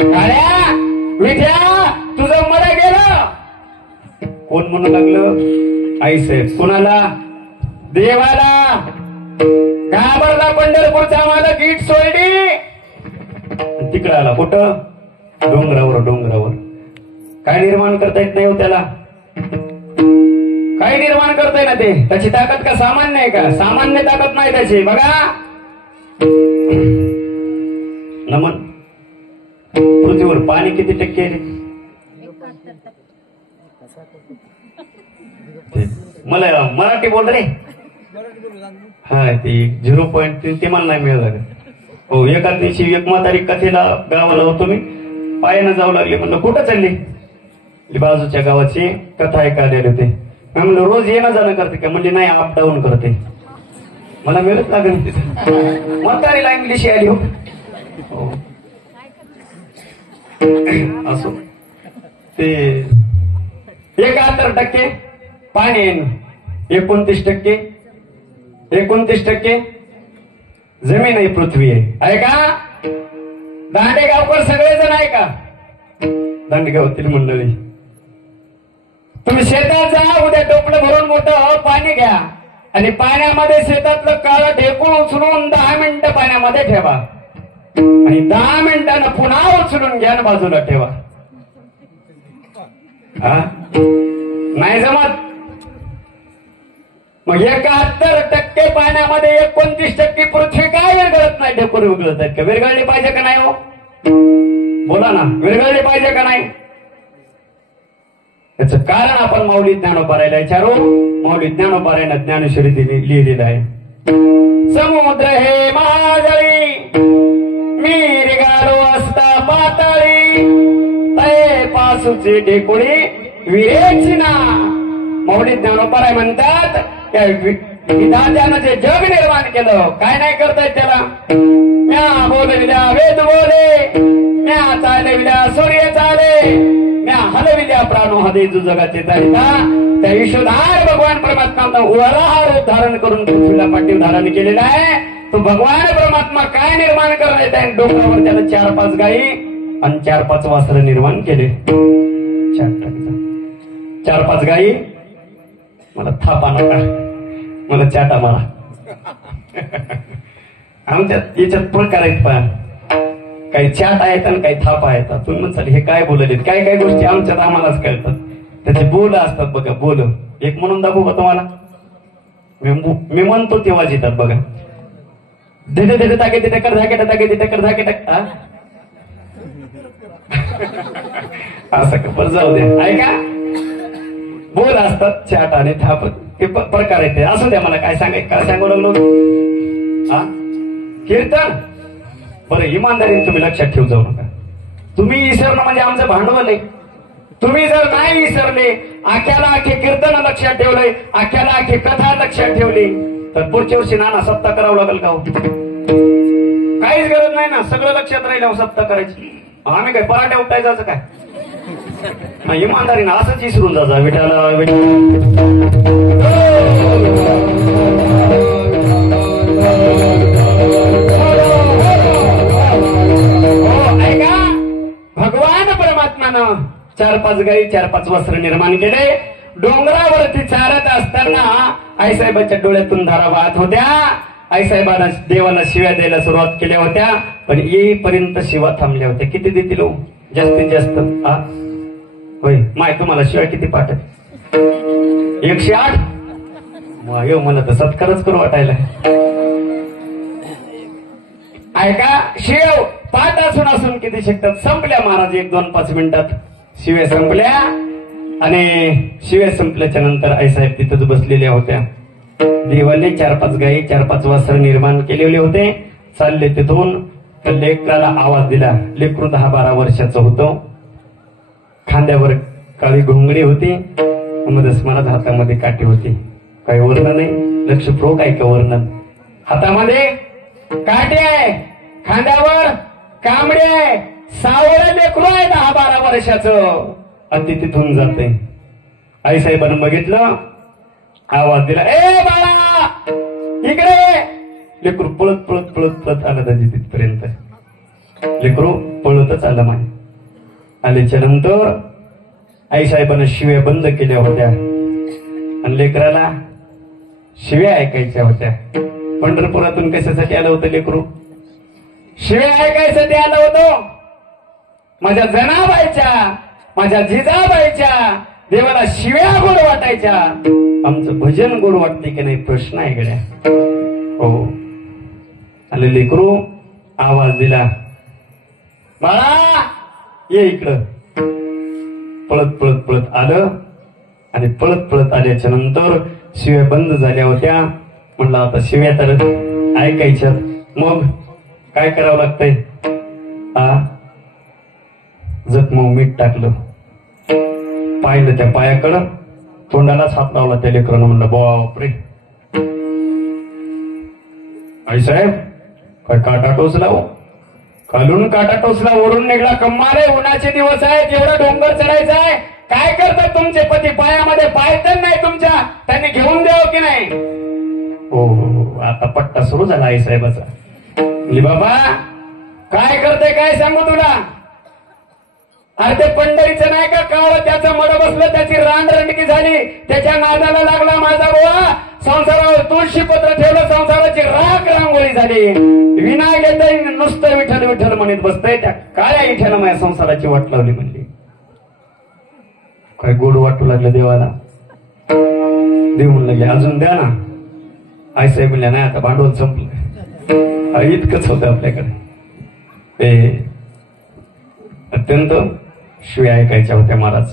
काळ्या विद्या तुझं मला गेलं. कोण म्हणू लागलं. आईसाहेब. कुणाला. देवाला. घाबरला पंढरपूरचा मला गीट सोडली. तिकडे आला कुठं. डोंगरावर. डोंगरावर काय निर्माण करता येत नाही हो त्याला. काय निर्माण करताय ना ते. त्याची ताकद का सामान्य आहे का. सामान्य ताकद नाही त्याची. बघा नमन. पृथ्वीवर पाणी किती टक्के आहे. मला मराठी बोल रे. हा ते 0.3 ते मला नाही मिळालं. हो एका दिवशी एक म्हातारी कथेला गावाला होतो मी. पायानं जाऊ लागले. म्हणलं कुठं चालली. बाजूच्या गावाची कथा ऐकायला होते. म्हणलं रोज येणं जाणं करते का. म्हणजे नाही अप डाऊन करते. मला मिळत लागेल तिथं. म्हातारीला इंग्लिश आली हो. असो ते 71% पाणी आहे. 29% जमीन आहे. पृथ्वी आहे का. दांडेगावकर सगळेजण आहे का. दांडेगावातील मंडळी. तुम्ही शेतात जा. उद्या टोपलं भरून मोठं पाणी घ्या आणि पाण्यामध्ये शेतातलं काळं ढेकूळ उचलून 10 मिनिटं पाण्यामध्ये ठेवा आणि 10 मिनिटांना पुन्हा उचलून घ्या बाजूला ठेवा. नाही जमत. मग 71% पाण्यामध्ये 29% पृथ्वी काय विरघळत नाही. ढेकूळ विरघळत आहेत का. विरघळली पाहिजे का नाही हो. बोला ना. विरघळली पाहिजे का नाही. याचं कारण आपण माऊली ज्ञानोबारायला विचारू. माऊली ज्ञानोबारायनं ज्ञानेश्वरी लिहिलेलं आहे. समुद्र हे महाजळी मी निघालो असता पाताळी तय पासूची ढेकुळी विरेची ना. माऊली ज्ञानोबाराय म्हणतात विधात्यानं जे जग निर्माण केलं काय नाही करतायत त्याला. म्या बोलविल्या वेद बोले म्या चालविल्या सूर्य चाले म्या हलविल्या प्राणो हदेजू जगाचे चालिता. त्या विश्वधार भगवान परमात्मा वराह रूप धारण करून पृथ्वीला पाठीव धारण केलेला आहे. तो भगवान परमात्मा काय निर्माण करण्यात आहे. डोंगरावर त्याला 4-5 गायी आणि 4-5 वासर निर्माण केले. 4-5 गायी. मला थापा नका. मला चाटा मारा. आमच्यात याच्यात प्रकार आहेत. पण काही चाट आहेत आणि काही थापा आहेत. तुम्ही म्हणताल हे काय बोलले. काय काय गोष्टी आमच्यात आम्हालाच कळतात. त्याचे बोल असतात बघा. बोल एक म्हणून दाखवू का तुम्हाला. मी म्हणतो तेव्हा जितात बघा. धीरे धीरे ताके तिथे कर धाके टाके तिथे कर धाके टाक. असं का. बरं जाऊ दे. ऐका बोल असतात चाट आणि थाप ते प्रकार आहेत. असू द्या. मला काय सांगू लागलो. कीर्तन. बरं इमानदारीने तुम्ही लक्षात ठेवू जाऊ नका. तुम्ही विसरणं म्हणजे आमचं भांडवल आहे. तुम्ही जर नाही विसरले आख्याला आखे कीर्तन लक्षात ठेवलंय आख्याला आखे कथा लक्षात ठेवली तर पुढच्या वर्षी नाना सप्ताह करावं लागेल का. काहीच गरज नाही ना. सगळं लक्षात राहिलं सप्ताह करायची. आम्ही काय पराठ्या उपटाय जायचं काय. इमानदारीनं असंच विसरून जायचं. विठाला ऐका भगवान परमात्मानं 4-5 गायी 4-5 वस्त्र निर्माण केले. डोंगरावरती चालत असताना आईसाहेबांच्या डोळ्यातून धारा वाहत होत्या. आईसाहेबांना देवाला शिव्या द्यायला सुरुवात केल्या होत्या. पण येईपर्यंत शिवा थांबल्या होत्या. किती देतील हो जास्तीत जास्त. होय माय तुम्हाला शिवाय किती पाठत. 108. मला तर सत्कारच करू वाटायला. ऐका शिव पाठ असून असून किती शिकतात. संपल्या महाराज 1-2-5 मिनिटात शिव्या संपल्या. आणि शिव्या संपल्याच्या नंतर आईसाहेब तिथंच बसलेल्या होत्या. देवाने 4-5 गायी 4-5 वासर निर्माण केलेले होते. चालले तिथून तर लेकराला आवाज दिला. लेकरू 10-12 वर्षाचं होतं. खांद्यावर काळी घोंगडी होती. महाराज हातामध्ये काठी होती. काही वर्णन नाही, लक्षपूर्वक आहे का वर्णन. हातामध्ये काठी आहे, खांद्यावर कांबडी आहे, सावळं लेकरू आहे 10-12 वर्षाचं. अति तिथून जाते. आईसाहेबांनी बघितलं, आवाज दिला, ए बाळा इकडे. लेकरू पळत पळत पळत पळत आलं दाजी तिथपर्यंत. लेकरू पळतच आलं माय. आल्याच्या नंतर आईसाहेबांना शिव्या बंद केल्या होत्या आणि लेकराला शिव्या ऐकायच्या होत्या. पंढरपुरातून कशासाठी आलं होतं लेकरू? शिव्या ऐकायसाठी आलं होतं. माझ्या जनाबाईच्या, माझ्या जिजाबाईच्या देवाला शिव्या गोड वाटायच्या. आमचं भजन गोड वाटते की नाही प्रश्न आहे गड्या. हो. आणि लेकरू आवाज दिला, बाळा ये इकडं. पळत पळत पळत आलं आणि पळत पळत आल्याच्या नंतर शिव्या बंद झाल्या होत्या. म्हणलं आता शिव्या तर ऐकायच्या, मग काय करावं लागतंय? जखमव मीठ टाकलं, पाहिलं त्या पायाकडं, तोंडालाच हात लावला त्या लेकरानं. म्हणलं बापरे आईसाहेब काय काटा टोचला हो. खालून काटा टोचला, वरून निघला. कम्माल आहे, उन्हाचे दिवस आहेत, एवढा डोंगर चढायचा आहे. काय करतात तुमचे पती? पायामध्ये पाय तर नाही तुमच्या, त्यांनी घेऊन द्यावं की नाही? हो आता पट्टा सुरू झाला आईसाहेबाचा. बाबा काय करते काय सांगू तुला? अरे ते पंढरीचं नाही का कावळं, त्याचं मड बसलं, त्याची रानरंडकी झाली, त्याच्या नादाला लागला माझा बुवा. संसारावर तुळशी पत्र ठेवलं, संसाराची राख रांगोळी झाली. विनायक नुसतं विठ्ठल विठ्ठल म्हणत बसतंय. त्या काळ्या इठ्यानं माझ्या संसाराची वाट लावली म्हणली. काय गोड वाटू लागलं देवाला. देव म्हणलं अजून द्या ना. आईसाहेब म्हणल्या नाही आता भांडवल संपलं. इतकंच होतं आपल्याकडे. ते अत्यंत शिव्या ऐकायच्या होत्या महाराज.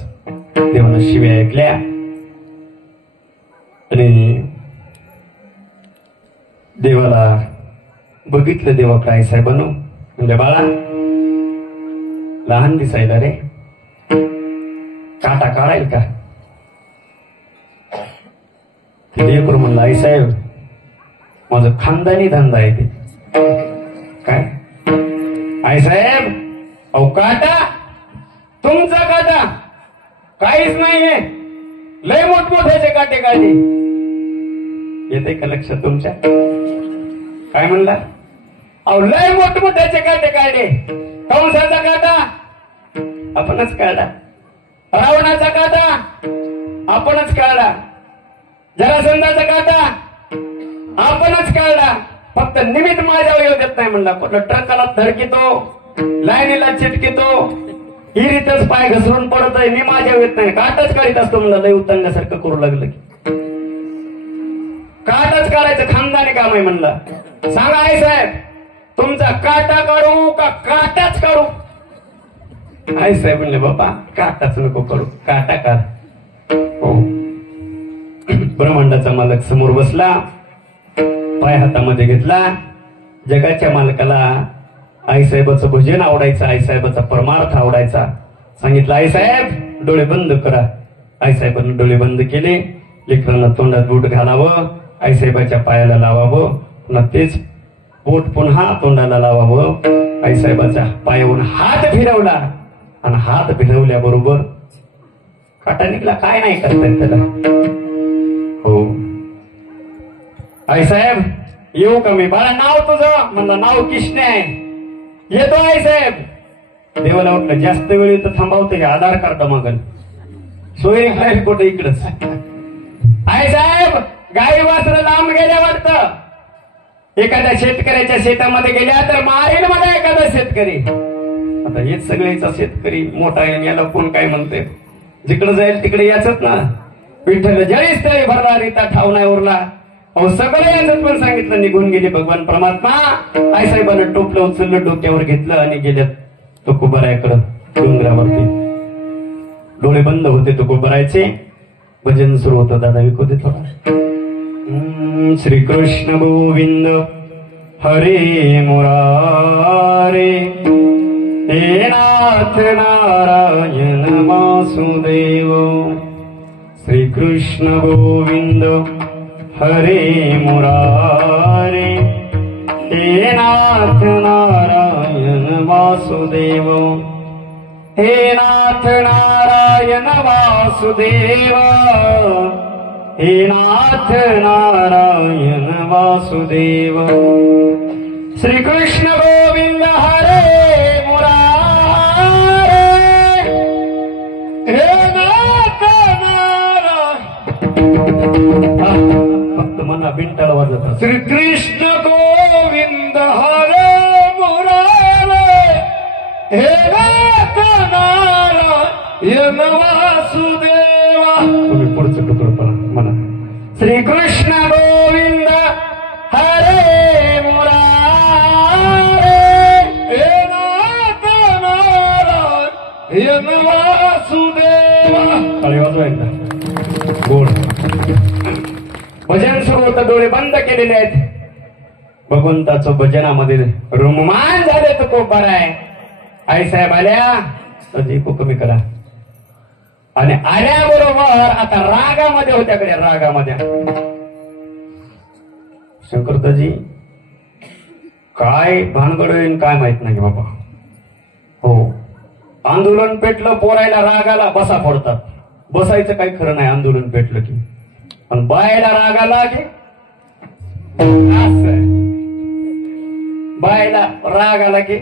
देवानं शिव्या ऐकल्या आणि देवाला बघितलं. देवाकडे आईसाहेबांनो म्हणजे बाळा लहान दिसायला रे, काटा काढायल का? लेकरू म्हणलं आईसाहेब माझं खानदानी धंदा आहे ते. काय आईसाहेब? अहो काटा तुमचा काटा काहीच नाहीये, लय मोठमोठ्याचे काटे काढले. येते का लक्षात तुमच्या? काय म्हणला? अहो लय मोठमोठ्याचे काटे काढले. कंसाचा काटा आपणच काढला, रावणाचा काटा आपणच काढला, जरासंधाचा काटा आपणच काढला. फक्त निमित्त माझ्यावर येऊ देत नाही म्हणला. कुठलं ट्रकाला धडकितो, लाईनीला चिटकितो, हिरीतच पाय घसरून पडत आहे, मी माझ्या येत नाही. काटच काढीत असतो म्हणलं. लय उतरण्यासारखं करू लागलं की काटच काढायचं खानदानी काम आहे म्हणलं. सांगा आई साहेब तुमचा काटा काढू का काटाच काढू? आई साहेब म्हणले बाबा काटाच नको काढू, काटा काढ. हो. ब्रह्मांडाचा मालक समोर बसला, पाय हातामध्ये घेतला. जगाच्या मालकाला आईसाहेबाचं भजन आवडायचं, आईसाहेबाचा परमार्थ आवडायचा. सांगितलं आईसाहेब डोळे बंद करा. आईसाहेबांनी डोळे बंद केले. लेकरांना तोंडात बूट घालावं, आईसाहेबाच्या पायाला लावावं, पुन्हा तेच बोट पुन्हा तोंडाला लावावं. आईसाहेबाच्या पायावरून हात फिरवला आणि हात फिरवल्याबरोबर काटा निघला. काय नाही करतायत त्याला. हो. आईसाहेब येऊ का मी? बाळा नाव तुझं? म्हणलं नाव किष्ण आहे. येतो आईसाहेब. देवाला वाटलं जास्त वेळ इथं थांबावते, आधार कार्ड मागल. सोयरी बाहेर कुठे इकडच. आईसाहेब गाई वासरं लांब गेल्या वाटतं. एखाद्या शेतकऱ्याच्या शेतामध्ये गेल्या तर मारेल मला एखादा शेतकरी. आता हेच सगळेचा शेतकरी मोठा याला कोण काय म्हणते? जिकडे जाईल तिकडे याच ना. विठ्ठल जळीस तळी भरला रीता ठाव नाही उरला. अहो सगळं याच पण सांगितलं. निघून गेले भगवान परमात्मा. आईसाहेबांना टोपलं उचललं, डोक्यावर घेतलं आणि गेल्यात तुकोबारायाकडं डोंगरावरती. डोळे बंद होते तुकोबारायचे. भजन सुरू होतं. दादा विकू दे थोडा. श्रीकृष्ण गोविंद हरे मुरारे हे नाथ नारायण वासुदेव. श्रीकृष्ण गोविंद हरे मुरारे हे नाथ नारायण वासुदेव. हे नाथ नारायण वासुदेव. हे नाथ नारायण वासुदेव. श्रीकृष्ण गोविंद हरे मुरारे हे नाथ नारायण. फक्त मना बिंटाळ वाजत. श्रीकृष्ण गोविंद हरे मुरारे हे नाथ नारायण वासुदेवा. तुम्ही पुढचं तुकडं पहा म्हणा. श्रीकृष्ण गोविंद हरे मुरारे हे नाथ नारायण वासुदेवा. अरे वाजवा एकदा गोड. भजन सुरू होतं. डोळे बंद केलेले आहेत. भगवंताचं भजनामध्ये रुममान झाले तर खूप बरं आहे. आईसाहेब आल्या तर दीपू कमी करा. आणि आल्याबरोबर आता रागामध्ये होत्याकडे. रागामध्ये शंकरदाजी काय भानगड होईल काय माहित नाही बाबा. हो आंदोलन पेटलं. पोरायला रागाला बसा फोडतात. बसायचं काही खरं नाही आंदोलन पेटलं की. पण बायला रागाला की असं बायला राग आला की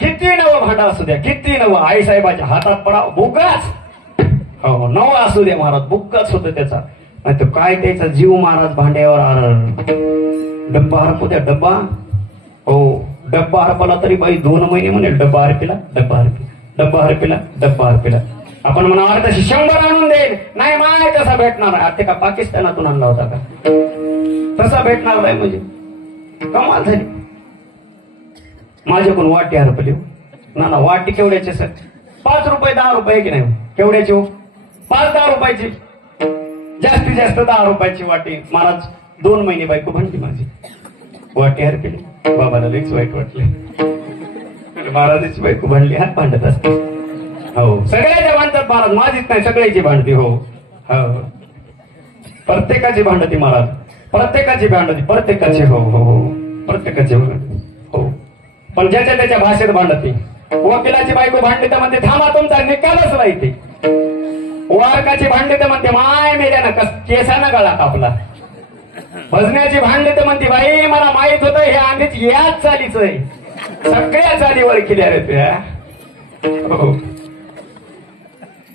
किती नवं भांडा असू द्या. किती नवं आईसाहेबाच्या हातात पडाव बुक्काच. हो नवं असू द्या महाराज बुक्काच होतं त्याचा. नाही तर काय त्याचा जीव महाराज भांड्यावर डब्बा हरपू द्या. डब्बा हो डब्बा हरपला तरी बाई 2 महिने म्हणेल डब्बा हरपिला डब्बा हरपिला डब्बा हरपिला डब्बा हरपिला. आपण म्हणा तशी 100 आणून देईल. नाही माय तसा भेटणार आहे. ते का पाकिस्तानातून आणला होता का. तसा भेटणार नाही म्हणजे कमाल झाली. माझ्याकडून वाटी हरपली. ना वाटी केवढ्याची सर. 5 रुपये 10 रुपये की नाही केवढ्याची हो. 5-10 रुपयाची. जास्तीत जास्त 10 रुपयाची वाटी. महाराज 2 महिने बायको भांडली माझी. वाटी हरपली. बाबाला लईच वाईट वाटले. महाराजाची बायको भांडली. हा भांडत असते. हो सगळ्याच्या भांडतात महाराज. माझीच नाही सगळ्याची भांडती. हो हो प्रत्येकाची भांडती महाराज. प्रत्येकाची भांडती. प्रत्येकाची हो हो हो प्रत्येकाची हो. पण ज्याच्या त्याच्या भाषेत भांडती. वकिलाची बायको भांडली तर म्हणते थांबा तुमचा निकालच राहते. वारकाची भांडली तर म्हणते माय मेल्यानं केसानं गळा कापला. भजण्याची भांडली तर म्हणते बाई मला माहित होतं हे आंधीच याच चालीच आहे. सगळ्या चालीवर केल्या रे त्या. हो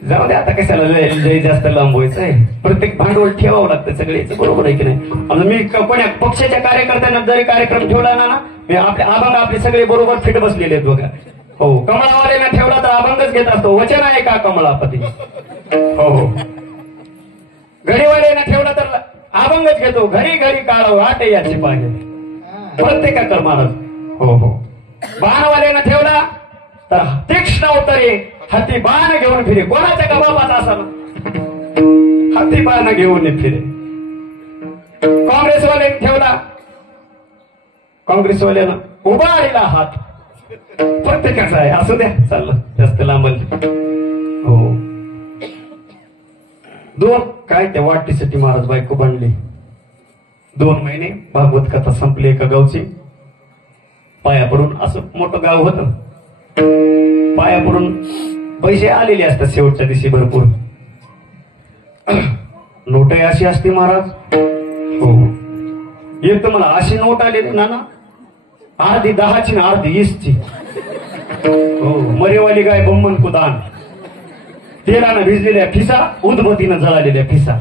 जाऊ दे आता कशाला लय जास्त लांब व्हायचंय. प्रत्येक भांडवल ठेवावं लागतं सगळ्याच. बरोबर आहे की नाही. आणि मी कोण्या पक्षाच्या कार्यकर्त्यांना जरी कार्यक्रम ठेवला ना मी आपले अभंग आपले सगळे बरोबर फिट बसलेले आहेत बघा. हो कमळावाल्यानं ठेवला तर अभंगच घेत असतो. वचन आहे का कमळापती. हो हो घडीवाल्यानं ठेवला तर अभंगच घेतो. घरी घरी काढ वाट याची पाहिजे प्रत्येकाकडे महाराज. हो हो बाणवाल्यानं ठेवला तर तीक्ष्ण अवतरे हाती बाण घेऊन फिरे. कोणाच्या का बाबाचा असा हाती बाण घेऊन फिरे. काँग्रेसवाल्याने ठेवला. काँग्रेसवाल्यानं उभारलेला हात प्रत्येकाचा आहे. असू द्या चाललं जास्त लांब. हो 2 काय त्या वाटीसाठी महाराज बायको बांधली. 2 महिने भागवत कथा संपली. एका गावची पाया पडून. असं मोठं गाव होतं. पाया पडून पैसे आलेले असतात शेवटच्या दिवशी भरपूर. नोट अशी असते महाराज. हो एक तर मला अशी नोट आलेली ना अर्धी 10ची ना अर्धी 20ची. हो मरेवाली गाय बंबन कुदान. तेलानं भिजलेल्या फिसा उदबत्तीनं जळालेल्या फिसा.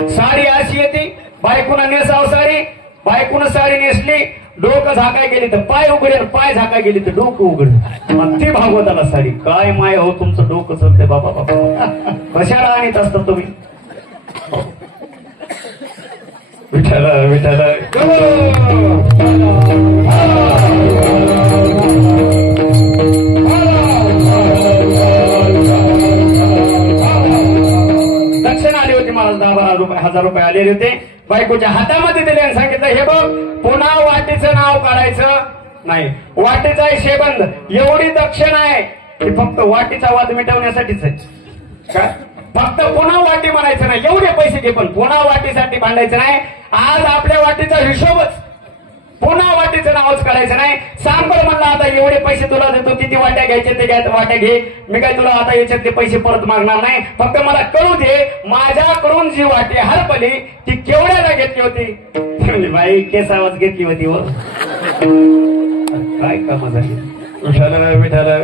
साडी अशी येते बायकोनं नेसाव साडी. बायकोनं साडी नेसली डोकं झाकाय गेली तर पाय उघडे. पाय झाकाय गेली तर डोकं उघड. ते भागवताला साडी. काय माय हो तुमचं डोकं चलते बाबा बाबा. कशाला आणत असता तुम्ही. विठ्ठल विठ्ठल दक्षिण आली होती महाराज 10,000 रुपये आलेले होते बायकोच्या हातामध्ये दिले आणि सांगितलं हे बघ पुन्हा वाटीचं नाव काढायचं नाही वाटीचा शेबंद एवढी दक्षिण आहे की फक्त वाटीचा वाद मिटवण्यासाठीच आहे का फक्त पुन्हा वाटी म्हणायचं नाही एवढे पैसे घे पण पुन्हा वाटीसाठी भांडायचं नाही आज आपल्या वाटीचा हिशोबच पुन्हा वाटीचं नावच काढायचं नाही सांग बरं म्हणलं आता एवढे पैसे तुला देतो किती वाट्या घ्यायचे ते वाट्या घे मी काय तुला आता याच्यातले पैसे परत मागणार नाही फक्त मला कळू दे माझ्याकडून जी वाटी हरपली ती केवढ्याला घेतली होती बाई केसावच घेतली होती व काय काम झाली विठाला विठाला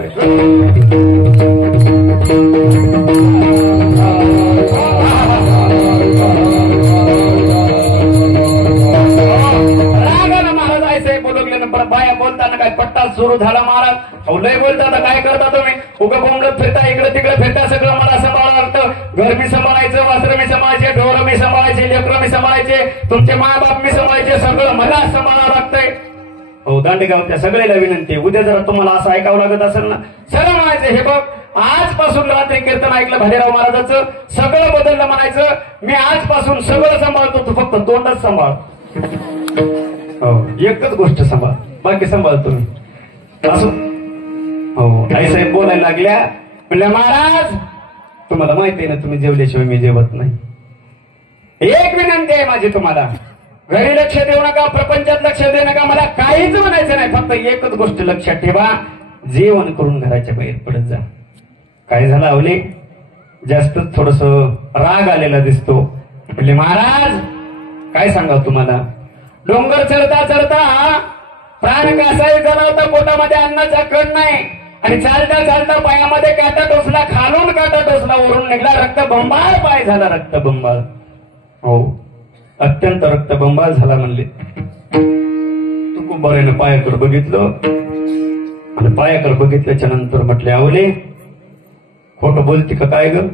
बाया बोलताना काय पट्टा सुरू झाला महाराज लय बोलता काय करता तुम्ही उगं बोंबलत फिरता इकडे तिकडे फिरता सगळं मला सांभाळावं लागतं घर मी सांभाळायचं वासर मी सांभाळायचे ढोर मी सांभाळायचे लेकरं मी सांभाळायचे तुमचे मायबाप मी सांभाळायचे सगळं मला सांभाळावं लागतंय हो दांडेगावच्या सगळ्याला विनंती उद्या जरा तुम्हाला असं ऐकावं लागत असेल ना सरळ म्हणायचं हे बघ आजपासून रात्री कीर्तन ऐकलं भालेराव महाराजाचं सगळं बदललं म्हणायचं मी आजपासून सगळं सांभाळतो तू फक्त तोंडच सांभाळ हो एकच गोष्ट सांभाळ बाकी सांभाळ तुम्ही असं हो आईसाहेब बोलायला लागल्या म्हणल्या महाराज तुम्हाला माहिती आहे ना तुम्ही जेवल्याशिवाय मी जेवत नाही एक विनंती आहे माझी तुम्हाला घरी लक्ष देऊ नका प्रपंचात लक्ष देऊ नका मला काहीच म्हणायचं नाही फक्त एकच गोष्ट लक्षात ठेवा जेवण करून घराच्या बाहेर पडत जा काय झालं आवले जास्त थोडस राग आलेला दिसतो म्हणजे महाराज काय सांगा तुम्हाला डोंगर चढता चढता प्राण कासाही झाला होता पोटामध्ये अन्नाचा कण नाही आणि चालता चालता पायामध्ये काटा टोचला खालून काटा टोचला वरून निघला रक्तबंबाळ पाय झाला रक्तबंबाळ हो अत्यंत रक्तबंबाळ झाला म्हणले तू खूप बऱ्यानं पायाकडे बघितलं आणि पायाकडे बघितल्याच्या नंतर म्हटले आवले खोटं बोलते का काय ग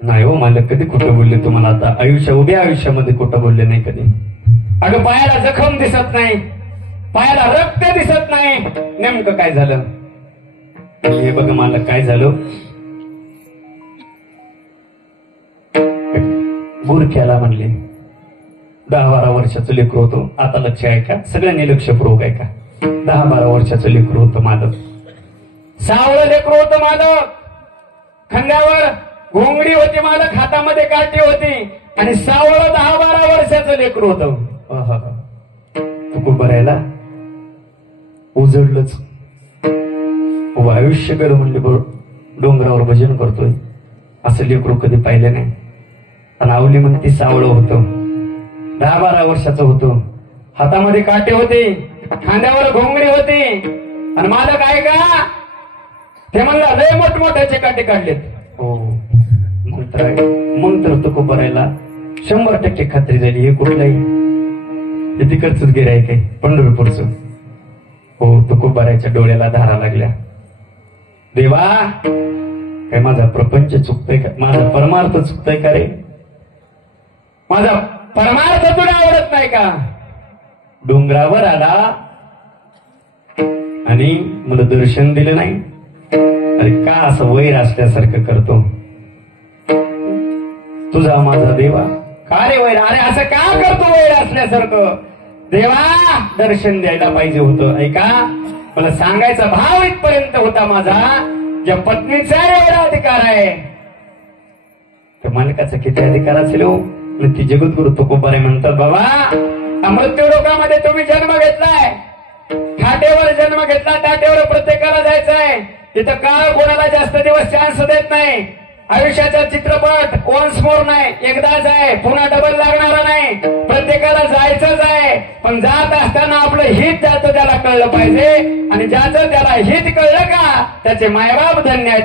नाही हो मला कधी खोटं बोलले तुम्हाला आता उभ्या आयुष्यामध्ये खोटं बोलले नाही कधी अगं पायाला जखम दिसत नाही पायाला रक्त दिसत नाही नेमकं काय झालं हे बघ मला काय झालं बुरख्याला म्हणले 10-12 वर्षाचं लेकरू होतो आता लक्ष आहे का सगळ्यांनी लक्षपूर्वक आहे का 10-12 वर्षाचं लेकरू होतं मालक सावळं लेकरू होतं मालक खांद्यावर घोंगडी होती मालक हातामध्ये काठी होती आणि सावळं 10-12 वर्षाचं लेकरू होतं तू बरायला उजडलंच आयुष्य गेलं म्हणले डोंगरावर भजन करतोय असं लेकरू कधी पाहिलं नाही आणि आवली म्हणते सावळं होतं 10-12 वर्षाचं होतं हातामध्ये काटे होते खांद्यावर घोंगडी होती आणि माझं काय का ते म्हणलं लय मोठमोठ्याचे काटे काढलेत हो मग तर तू बरायला 100% खात्री झाली हे कुठलाही हे तिकडचंच गिऱ्हाईक आहे पंढरपूरचं हो तुकोबाराच्या डोळ्याला धारा लागल्या देवा काय माझा प्रपंच चुकतोय का माझा परमार्थ चुकतोय का रे माझा परमार्थ तुला आवडत नाही का डोंगरावर आला आणि मला दर्शन दिलं नाही अरे का असं वैर असल्यासारखं करतो तुझा माझा देवा का रे वैर अरे असं का करतो वैर असल्यासारखं देवा दर्शन द्यायला पाहिजे होतं ऐका मला सांगायचा भाव इथपर्यंत होता माझा ज्या पत्नीचा एवढा अधिकार आहे तर मालकाचा किती अधिकार असेल हो ती जगद्गुरु तुकोबारे म्हणतात बाबा मृत्यू लोकामध्ये तुम्ही जन्म घेतलाय खाटेवर जन्म घेतला ताटेवर प्रत्येकाला जायचंय तिथं काळ कोणाला जास्त दिवस चान्स देत नाही आयुष्याचा चित्रपट वन्स मोर नाही एकदाच आहे पुन्हा डबल लागणारा नाही प्रत्येकाला जायचंच आहे पण जात असताना आपलं हित जातं त्याला कळलं पाहिजे आणि ज्याचं त्याला हित कळलं का त्याचे मायबाप धन्य आहेत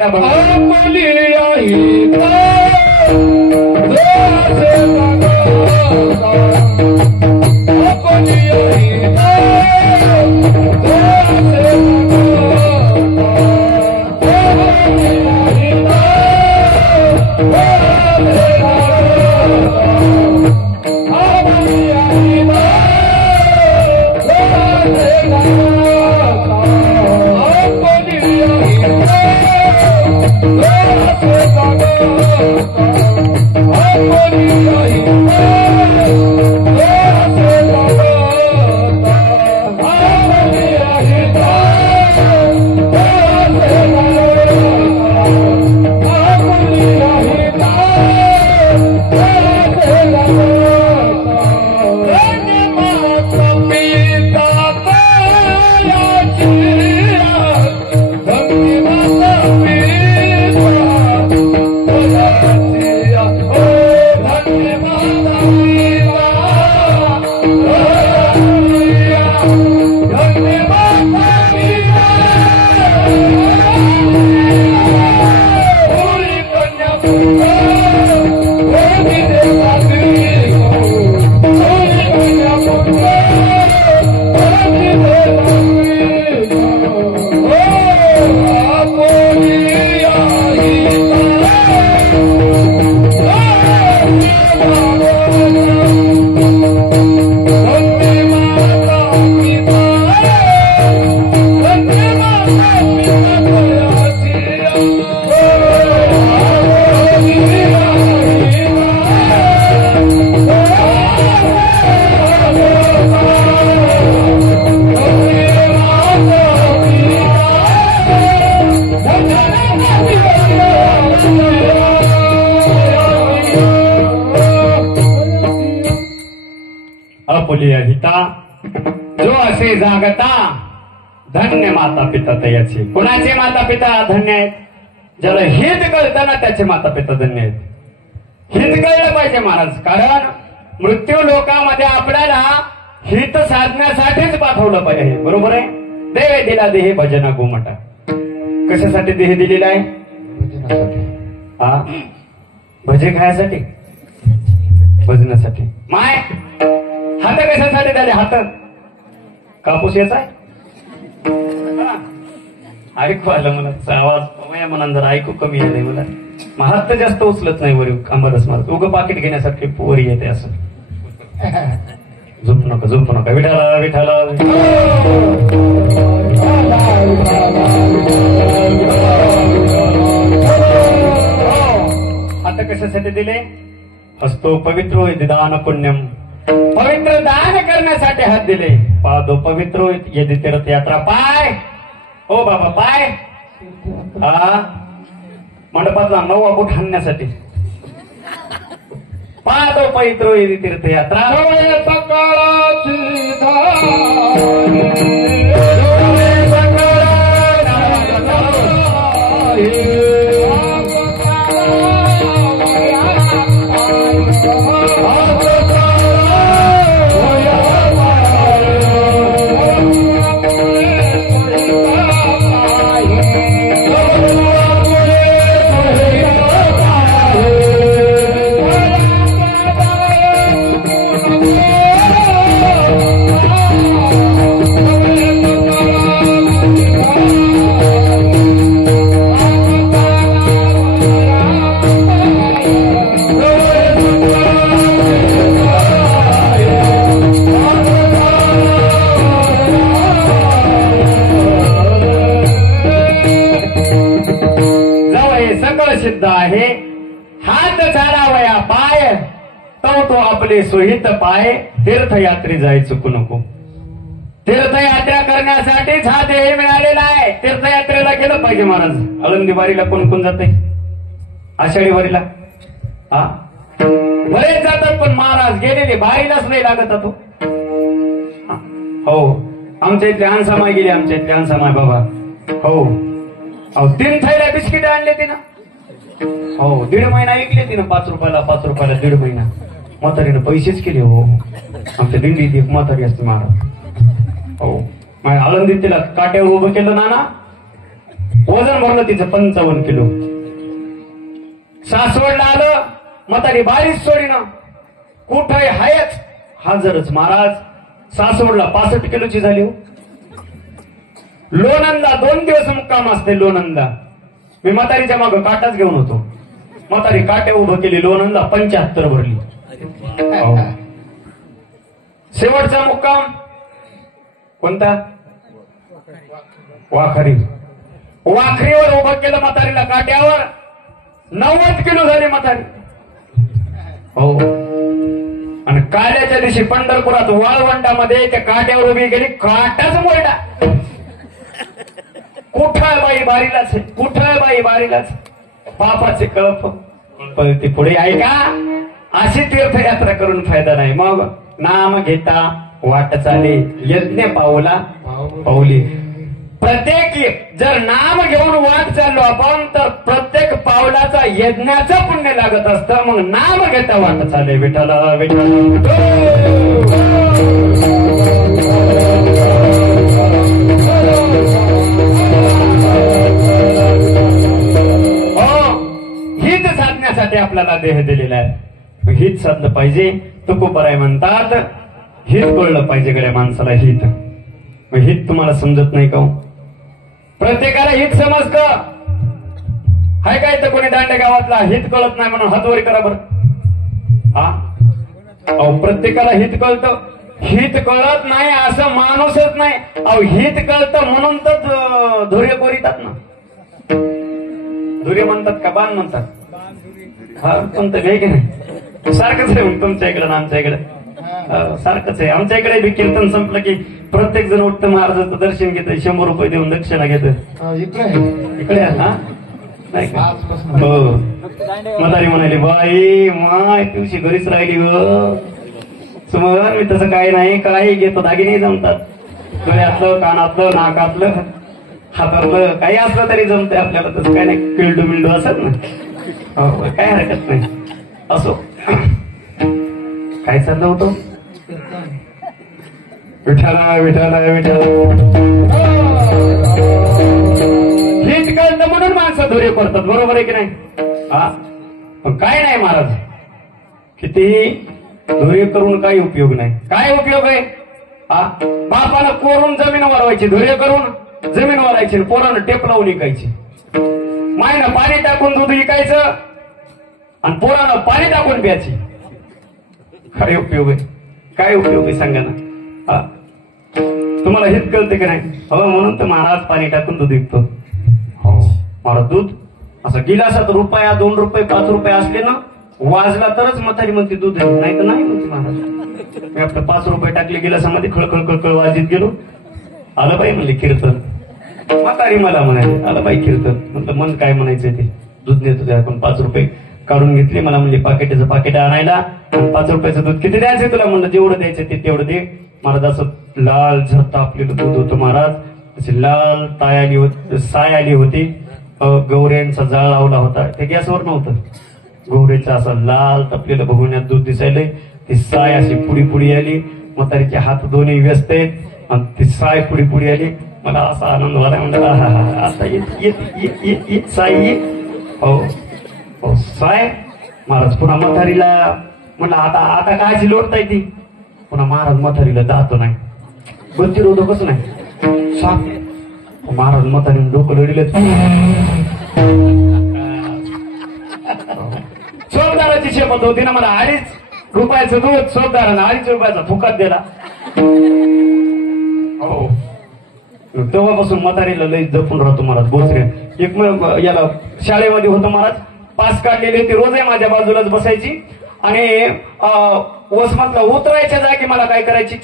बोलिया हिता जो असे जागता धन्य माता पिता तयाचे. कुणाचे माता पिता धन्य आहेत? ज्याला हित कळतं ना त्याचे माता पिता धन्य आहेत. हित कळलं पाहिजे महाराज, कारण मृत्यू लोकामध्ये आपल्याला हित साधण्यासाठीच पाठवलं पाहिजे. बरोबर आहे. देवे दिला देह भजना गोमटा. कशासाठी देह दिलेला आहे? भजनासाठी. हा, भजे खायसाठी, भजनासाठी. माय हात कशासाठी झाले? हात कापूस याचा आहे. ऐकू आलं मला आवाज म्हणून जरा ऐकू कमी आलंय मला. हात तर जास्त उचलत नाही वरी आंबारस मारत. उगं पाकिट घेण्यासारखी वरी येते असं. झोप नका झोप नका. विठाला विठाला. आता कशासाठी दिले? हस्तो पवित्रो दान पुण्यम. पवित्र दान करण्यासाठी हात दिले. पादो पवित्रो यदि तीर्थयात्रा. पाय ओ बाबा पाय. हा, मंडपातला 9वा बोट हाणण्यासाठी. पादो पवित्रो यदि तीर्थयात्रा. आहे. हात चालावया पाय तो आपले सोहित पाय. तीर्थयात्री जाय चुकू नको. तीर्थयात्रा करण्यासाठीच हा देह मिळालेला आहे. तीर्थयात्रेला गेलं पाहिजे महाराज. आळंदी वारीला कोण कोण जाते? आषाढी वारीला हा बरेच जातात, पण महाराज गेलेले बारीलाच नाही लागत तो. हो, आमच्या इथले अनसामाय गेले. आमच्या इथले अनसामाय बाबा. हो, 3 थैल्या बिस्किट आणले तिनं. हो, 1.5 महिना ऐकले तिनं. 5 रुपयाला 5 रुपयाला 1.5 महिना. म्हातारीनं पैसेच केले. हो, आमच्या दिंडीत एक म्हातारी असते महाराज. हो, आळंदीत तिला काट्यावर उभं केलं नाना. वजन भरलं तिचं 55 किलो. सासवडला आलं, म्हातारी बारीच सोडीनं. कुठंही हायच हजरच महाराज. सासवडला 65 किलोची झाली. हो, लोणंदला 2 दिवस मुक्काम असते. लोणंदला मी म्हातारीच्या मागं काटाच घेऊन होतो. म्हातारी काट्या उभं केली. लोणंदला 75 भरली. शेवटचा मुक्काम कोणता? वाखरी. वाखरीवर उभं केलं म्हातारीला काट्यावर. 90 किलो झाली म्हातारी. हो, आणि काल्याच्या दिवशी पंढरपुरात वाळवंटामध्ये त्या काट्यावर उभी गेली. काटाच मोडला. कुठं बाई बारीलाच, कुठं बाई बारीलाच. पापाचे कळप पळते पुढे. ऐका, अशी तीर्थयात्रा करून फायदा नाही. मग नाम घेता वाट चाले, यज्ञ पावला पावली. प्रत्येक जर नाम घेऊन वाट चाललो आपण तर प्रत्येक पावलाचा यज्ञाचं पुण्य लागत असतं. मग नाम घेता वाट चाले. विठ्ठला विठ्ठल. हित साधण्यासाठी आपल्याला देह दिलेला आहे. हित साधलं पाहिजे. तुकोबराय म्हणतात हित कळलं पाहिजे गड्या माणसाला. हित मग हित तुम्हाला समजत नाही का? प्रत्येकाला हित समजत हाय काय? तर कोणी दांडे गावातला हित कळत नाही म्हणून हातवरी करा बरं. हा, प्रत्येकाला हित कळतं. हित कळत नाही असं माणूसच नाही. अहो, हित कळतं म्हणून तर धुर्य कोरितात ना. धुर्य म्हणतात का बाण म्हणतात? हा, तुमचं वेग नाही. सारखंच आहे तुमच्या इकडे आमच्या इकडे. सारखंच आहे. आमच्या इकडे बी कीर्तन संपलं की प्रत्येक जण उत्तम महाराजाचं दर्शन घेत. 100 रुपये देऊन दक्षिणा घेत. इकडे हा नाही का? हो, म्हातारी म्हणाली बाई माय दिवशी घरीच राहिली ग. समोर मी तसं काही नाही, काही घेतो दागिने जमतात, गळ्यातलं, कानातलं, नाकातलं, हातातलं काही असलं तरी जमते आपल्याला, तसं काही नाही. किल्डू मिल्डू असत ना, हो काय हरकत नाही. असो, काय चाललं होतं? विठाला विठाला विठाला हित कळतं म्हणून माणसं धुरे करतात, बरोबर आहे की नाही? हा, पण काय नाही महाराज, कितीही धुरे करून काही उपयोग नाही. काय उपयोग आहे? हा, बापाला कोरून जमीन वरवायची, धुरे करून जमीन वरायची, पोरानं टेप लावून विकायची, मायनं पाणी टाकून दूध विकायचं आणि पोरानं पाणी टाकून प्यायची. काय उपयोग आहे? काय उपयोग आहे सांगा ना? हा, तुम्हाला हित कळते की नाही? हो, म्हणून तर महाराज पाणी टाकून दूध विकतो. हो महाराज, दूध असं गिलासात रुपया, 2 रुपये, 5 रुपये असले ना, वाजला तरच म्हातारी म्हणते दूध आहे, नाही तर नाही म्हणते महाराज. मी आपलं 5 रुपये टाकले गिलासामध्ये, खळखळ खळखळ वाजीत गेलो, आलं बाई म्हणले कीर्तन. म्हातारी मला म्हणाले, आलं बाई कीर्तन. म्हटलं मन काय म्हणायचं ते, दूध नेतो त्या. पण 5 रुपये काढून घेतले, मला म्हणले पाकिटाचं पाकिट आणायला, 5 रुपयाचं दूध किती द्यायचं तुला? म्हणलं जेवढं द्यायचं ते तेवढं दे. महाराज असं लाल झर तापलेलं दूध होतं महाराज, अशी लाल ताय आली होती, साय आली होती. गौऱ्यांचा जाळ लावला होता, ते गॅसवर नव्हतं, गौऱ्याचं असं लाल तपलेलं भगवण्यात दूध दिसायलंय. ती साय अशी पुडी पुडी आली, म्हातारीचे हात दोन्ही व्यस्त आहेत आणि ती साय पुडी पुडी आली. मला असा आनंद झाला, म्हणलं आता येत साय येत. हो साय. महाराज पुन्हा म्हातारीला म्हणलं आता आता कायची लोटताय ती? पुन्हा महाराज म्हातारीला जातो नाही, गतिरोधकच नाही, साप. महाराज म्हातारीने डोकं लढिलं. चोरदाराची शेपत होती ना, मला 2.5 रुपयाचं दूध चोरदारानं 2.5 रुपयाचा फुकट दिला. हो, तेव्हापासून म्हातारीला लई जपून राहतो महाराज. बोचरे एक याला शाळेमध्ये होतं महाराज, पास काढलेली होती, रोज आहे माझ्या बाजूलाच बसायची आणि वसमतला उतरायच्या जागी मला काय करायची,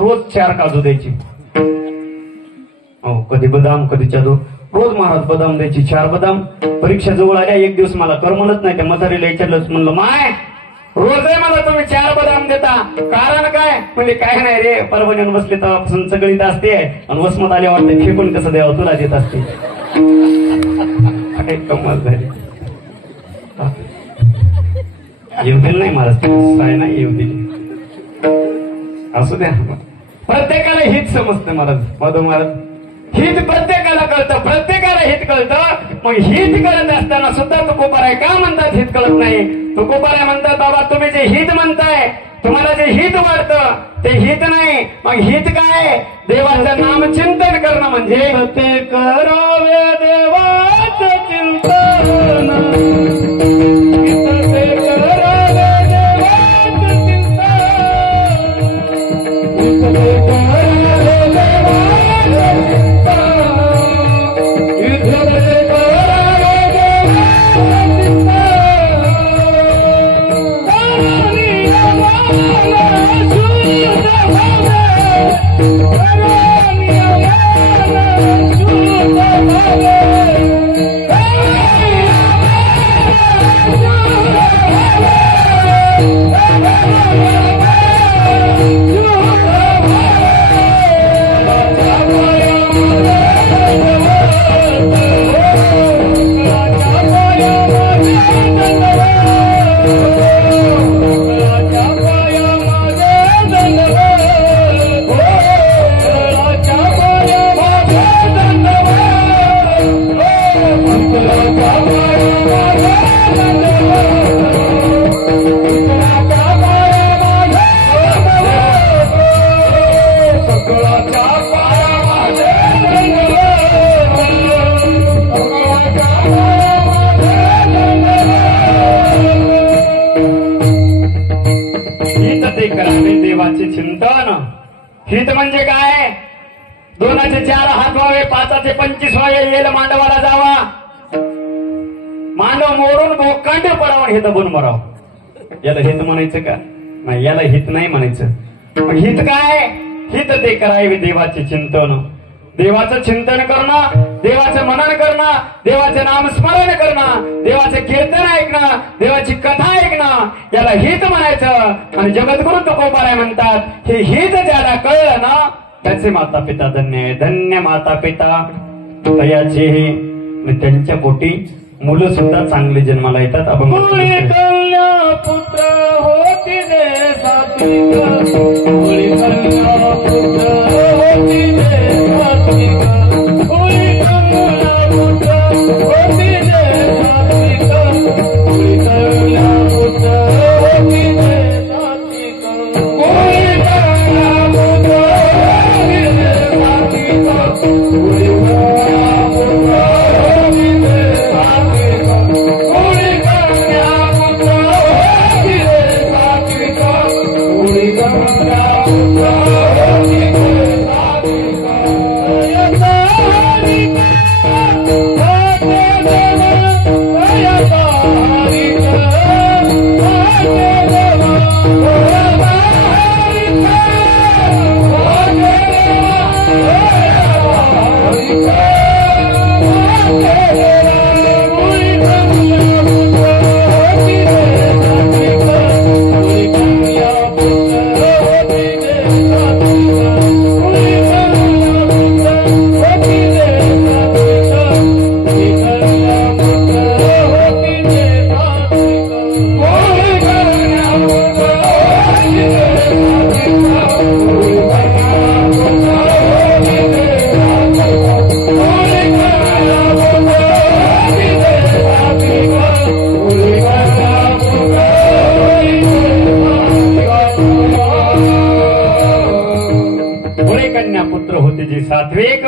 रोज 4 काजू द्यायची. हो, कधी बदाम कधी जादू, रोज महाराज बदाम द्यायची, 4 बदाम. परीक्षा जवळ आल्या, एक दिवस मला करमलच नाही, त्या म्हातारीला विचारलंच, म्हणलं माय रोज आहे मला तुम्ही 4 बदाम देता, कारण काय? म्हणजे काय नाही रे, परभणीवर बसले तेव्हापासून सगळीत असते आणि वसमत आल्या वाटते फेकून कसं द्यावं तुला देत असते. काय कमाल झाली. येऊ दिलं नाही महाराज, काय नाही येऊ दिली. असू द्या, प्रत्येकाला हित समजतं महाराज. माधव महाराज, हित प्रत्येकाला कळतं, प्रत्येकाला हित कळतं. मग हित कळत असताना सुद्धा तुकोबाराय का म्हणतात हित कळत नाही? तुकोबाराय म्हणतात, बाबा तुम्ही जे हित म्हणताय, तुम्हाला जे हित वाटतं ते हित नाही. मग हित काय? देवाचं नाम चिंतन करणं म्हणजे ते करावे देवाचं चिंतन. हित म्हणजे काय? 2चे 4 हात व्हावे, 5चे 25 व्हावे, येल मांडवाला जावा, मांडव मोडून भोकांड पडावं, हित बन मराव. याला हित म्हणायचं का? नाही, याला हित नाही म्हणायचं. पण हित काय? हित ते करावे देवाचे चिंतन, देवाचं चिंतन करणं, देवाचं मनन करणं, देवाचं नामस्मरण करणं, देवाचं कीर्तन ऐकणं, देवाची कथा ऐकणं, याला हित म्हणायचं आणि जगद्गुरु तुकोबाराय म्हणतात हे हित ज्याला कळलं ना त्याचे माता पिता धन्य आहे. धन्य माता पिता तयाचे हे त्यांच्या पोटी मुलं सुद्धा चांगले जन्माला येतात. आपण कन्या पुत्र होती दे सात्विक कन्या पुत्र होती दे सात्विक कन्या पुत्र होती दे सात्विक कन्या पुत्र होती दे सात्विक कन्या पुत्र होती दे सात्विक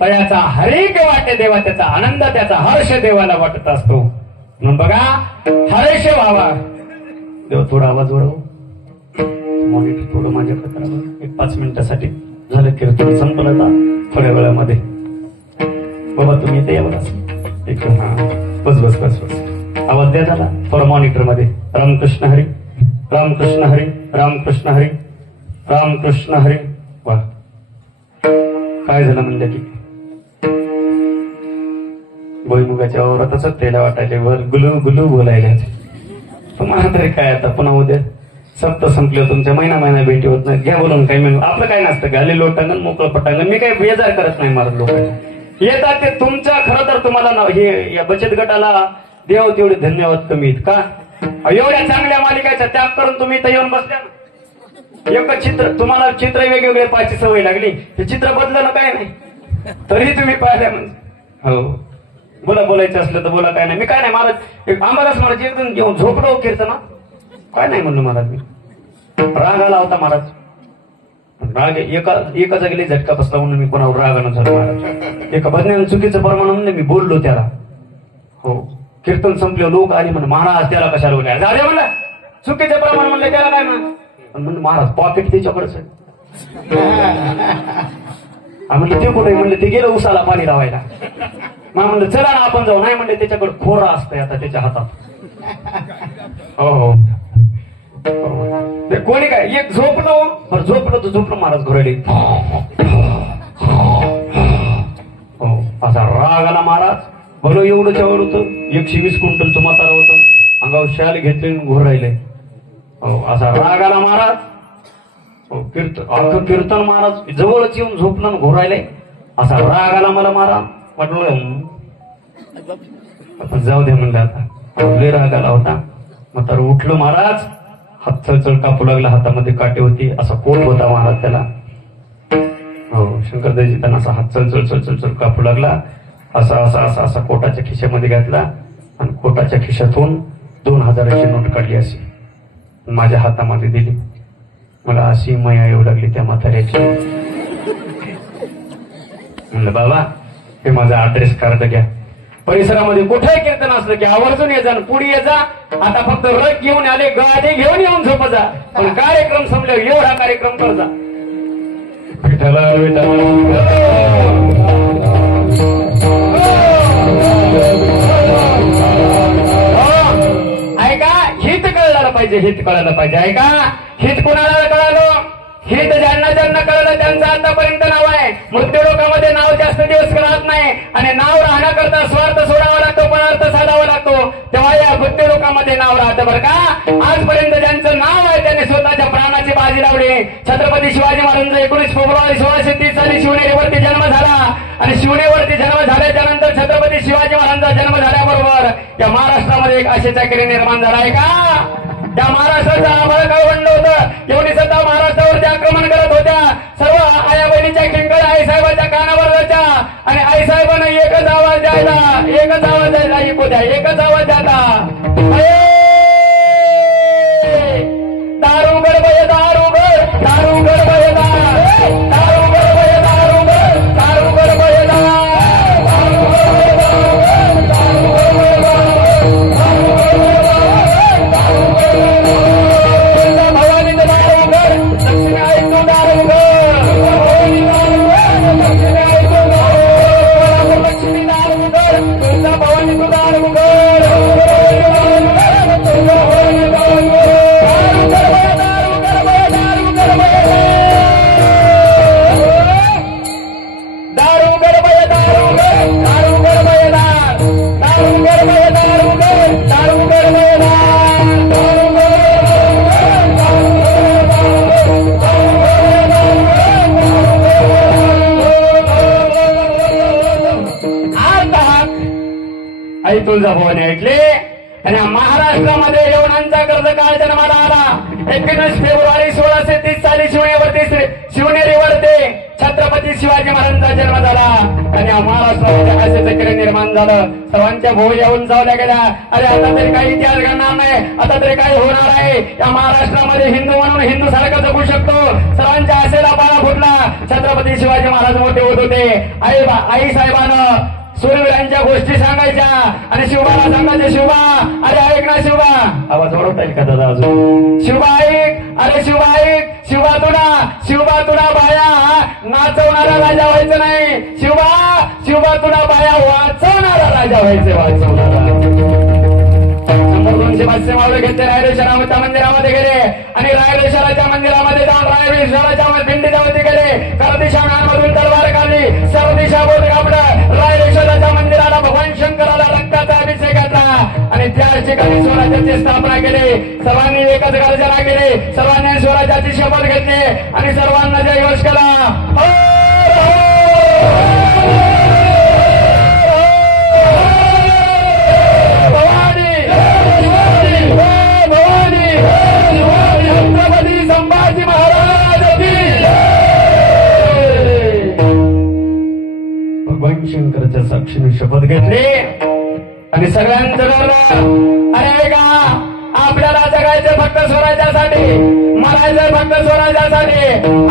तयाचा हरेक वाटे देवा त्याचा आनंद त्याचा हर्ष देवाला वाटत असतो. म्हणून बघा हर्ष व्हावा. देव थोडा आवाज वाढव. मॉनिटर थोडं माझ्याकडे करा. एक 5 मिनिटासाठी झालं कीर्तन संपलं आता थोड्या वेळामध्ये. बाबा तुम्ही इथे यावं असं एक हा बस बस बस बस आवाज द्या झाला थोडा मॉनिटर मध्ये. रामकृष्ण हरी रामकृष्ण हरी रामकृष्ण हरी रामकृष्ण हरी. वा काय झालं म्हणलं की भुईमुगाच्या वावरातच त्याला वाटायले वर गुलू गुलू बोलायला. तुम्हाला तरी काय आता पुन्हा उद्या सप्त संपले तुमच्या महिना भेटी होत नाही. घ्या बोलून काही मिळून आपलं काय नसतं. गाली लोटांगण मोकळं पटांगण. मी काही बेजार करत नाही मला लोकांना येतात ते तुमच्या. खरं तर तुम्हाला हे या बचत गटाला देव तेवढे धन्यवाद कमी आहेत का. एवढ्या चांगल्या मालिकाचा त्याग करून तुम्ही इथं येऊन बसल्या. एक चित्र तुम्हाला चित्र वेगवेगळे पाहायची सवय लागली. हे चित्र बदलणं काय नाही तरी तुम्ही पाहिल्या म्हणजे हो बोला बोलायचं असलं तर बोला. काय नाही मी काय नाही मला आम्हालाच महाराज एकदम घेऊन झोपलो कीर्तना काय नाही म्हणलं महाराज. मी राग आला होता महाराज. राग एका जागेला झटका बसला म्हणून मी कोणावर रागानं झालो महाराज. एका भजनानं चुकीचं प्रमाण म्हणून मी बोललो त्याला. हो कीर्तन संपले लोक आले म्हणे महाराज त्याला कशाला बोलाय झाले म्हणलं चुकीचं प्रमाण म्हणलं त्याला काय म्हणलं. म्हणलं महाराज पॉकेट त्याच्याकडेच आहे. म्हणलं ते कुठे म्हणलं ते गेलं उसाला पाणी लावायला. म्हणलं चला ना आपण जाऊ. नाही म्हणले त्याच्याकडे खोरा असतंय आता त्याच्या हातात. हो हो कोणी काय एक झोपलो बरं झोपलो तर झोपलो महाराज घोरडे. हो असा राग आला महाराज. भलं एवढं चवर होतं 120 क्विंटलचं म्हातारा होतं. अंगावर शाल घेतले घोरायले. हो असा राग आला महाराज. हो कीर्तन महाराज जवळच येऊन झोपलं घोरायले. असा राग आला मला महाराज. म्हटलं जाऊ दे म्हणलं आता लय राग आला होता. म्हातारा उठलो महाराज. हात चळचळ कापू लागला. हातामध्ये काटे होती. असा कोट होता महाराज त्याला. हो शंकरदेवजी त्यांना असा हात चळचळ चळचळ कापू लागला. असा असा असा असा कोटाच्या खिशामध्ये घातला आणि कोटाच्या खिशातून 2000ची नोट काढली अशी माझ्या हातामध्ये दिली. मला अशी माया येऊ लागली त्या म्हाताऱ्याची. म्हणलं बाबा हे माझा ऍड्रेस कार्ड घ्या. परिसरामध्ये कुठेही कीर्तन असलं की आवर्जून ये जा पुढे ये जा. आता फक्त रग घेऊन आले गादी घेऊन येऊन झोप जा. पण कार्यक्रम संपल्यावर एवढा कार्यक्रम कर जा. विठ्ठला ऐका हित कळायला पाहिजे. हित कळायला पाहिजे. ऐका हित कोणाला कळालं हित ज्यांना ज्यांना कळलं त्यांचं आतापर्यंत नाव आहे. मृत्यू लोकामध्ये नाव जास्त दिवस राहत नाही आणि नाव राहण्याकरता स्वार्थ सोडावा लागतो पण अर्थ साधावा लागतो. तेव्हा या मृत्यू लोकांमध्ये नाव राहतं बरं का. आजपर्यंत ज्यांचं नाव आहे त्यांनी स्वतःच्या प्राणाची बाजी लावली. छत्रपती शिवाजी महाराजांचा 19 फेब्रुवारी 1630 साली शिवनेरीवरती जन्म झाला आणि शिवनेरीवरती जन्म झाल्याच्या नंतर छत्रपती शिवाजी महाराजांचा जन्म झाल्याबरोबर या महाराष्ट्रामध्ये एक आशेचा किरण निर्माण झाला आहे का. त्या महाराष्ट्राचा आभाळ काळवंड होतं. एवढी सत्ता महाराष्ट्रावरती आक्रमण करत होत्या. सर्व आया बहिणीच्या किंकड आईसाहेबांच्या कानावर जायच्या आणि आईसाहेबांना एकच आवाज द्यायला ऐकू द्या एकच आवाज द्यायला दारूगड बय दारूगड दारूगड बय दारूगड बय दारूगड दारूगड बय आई तुळजाभवानी ऐकले आणि महाराष्ट्रामध्ये यवनांचा कर्ज काळ जन्माला आला. 21 फेब्रुवारी 1630 साली शिवनेरीवरती छत्रपती शिवाजी महाराजांचा जन्म झाला आणि महाराष्ट्रामध्ये आशेचं किरण निर्माण झालं. सर्वांच्या भोवया उंचावल्या गेल्या. अरे आता तरी काही इतिहास घडणार नाही, आता तरी काही होणार आहे. या महाराष्ट्रामध्ये हिंदू म्हणून हिंदू सारखं जगू शकतो. सर्वांच्या आशेला पाळा फुटला. छत्रपती शिवाजी महाराज मोठे होत होते. आई साहेबानं सूर्यवीरांच्या गोष्टी सांगायच्या आणि शिवबाला सांगायचे शिवबा अरे ऐक ना शिवबा. आवाज ओळखता येईल का दादा अजून. शिवबा ऐक अरे शिवबा ऐक शिवबा तुला बाया नाचवणारा राजा व्हायचं नाही. शिवबा तुला बाया वाचवणारा राजा व्हायचे वाचवणारा. 200 मावळे घेतले रायरेश्वराच्या मंदिरामध्ये गेले आणि रायरेश्वराच्या मंदिरामध्ये जाऊन रायरेश्वराच्या पिंडीच्यावरती गेले. करदिशामधून तलवार काढली. सर्व दिशा बोध कापलं. रायरेश्वराच्या मंदिराला भगवान शंकराला रक्ताचा अभिषेक घातला आणि त्या ठिकाणी स्वराज्याची स्थापना केली. सर्वांनी एकच गर्जना केली. सर्वांनी स्वराज्याची शपथ घेतली आणि सर्वांना जय घोष केला. छत्रपती संभाजी महाराज भगवान शंकराच्या साक्षीने शपथ घेतली आणि सगळ्यांचं ठरलं अरे का आपल्याला जगायचं फक्त स्वराज्यासाठी, मरायचं फक्त स्वराज्यासाठी,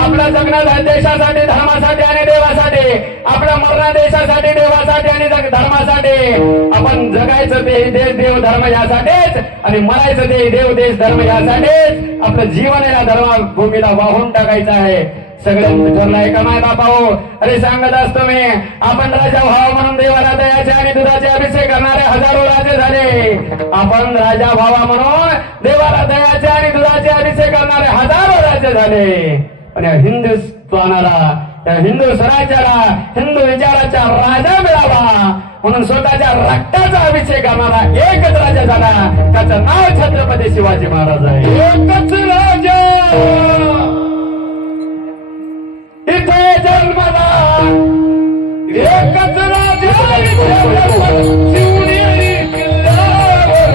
आपलं जगणं देशासाठी धर्मासाठी आणि देवासाठी, आपलं मरण देशासाठी देवासाठी आणि धर्मासाठी. आपण जगायचं ते देश देव धर्म यासाठीच आणि मरायचं ते देव देश धर्म यासाठीच. आपलं जीवन या धर्मभूमीला वाहून टाकायचं आहे. सगळ्यांचं ठरलंय का माय बापा हो. अरे सांगत असतो मी आपण राजा व्हावा म्हणून देवाला दयाचे आणि दुधाचे अभिषेक करणारे हजारो राजे झाले. आपण राजा व्हावा म्हणून देवाला दयाचे आणि दुधाचे अभिषेक करणारे हजारो राजे झाले. पण या हिंदुस्थानाला त्या हिंदू स्वराज्याला हिंदू विचाराचा राजा मिळावा म्हणून स्वतःच्या रक्ताचा अभिषेक करणारा एकच राजा झाला. त्याचं नाव छत्रपती शिवाजी महाराज आहे. एकच राजा इथे जन्मला एकच राजा शिवनेरी किल्ल्यावर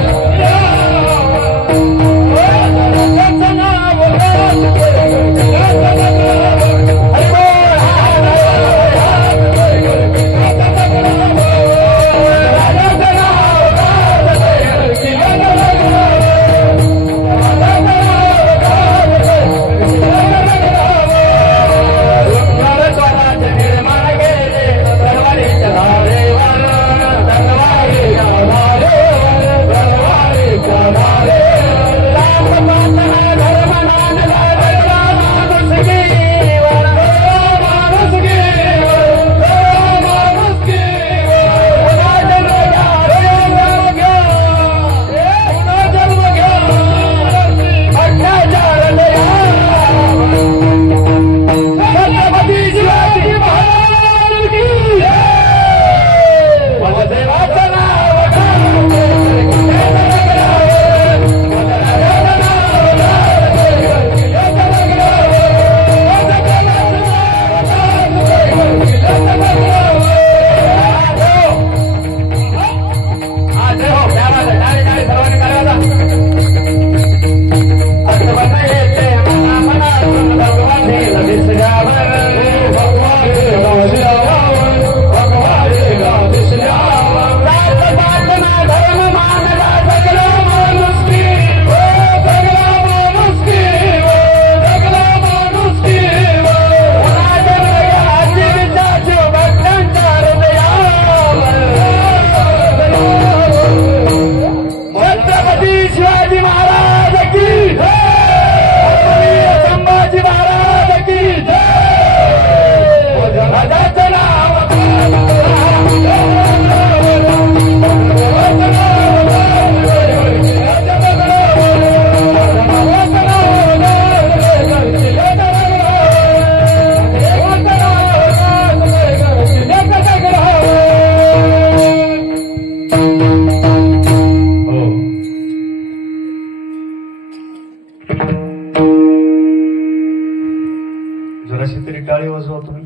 जराशी तरी टाळी वाजवा तुम्ही.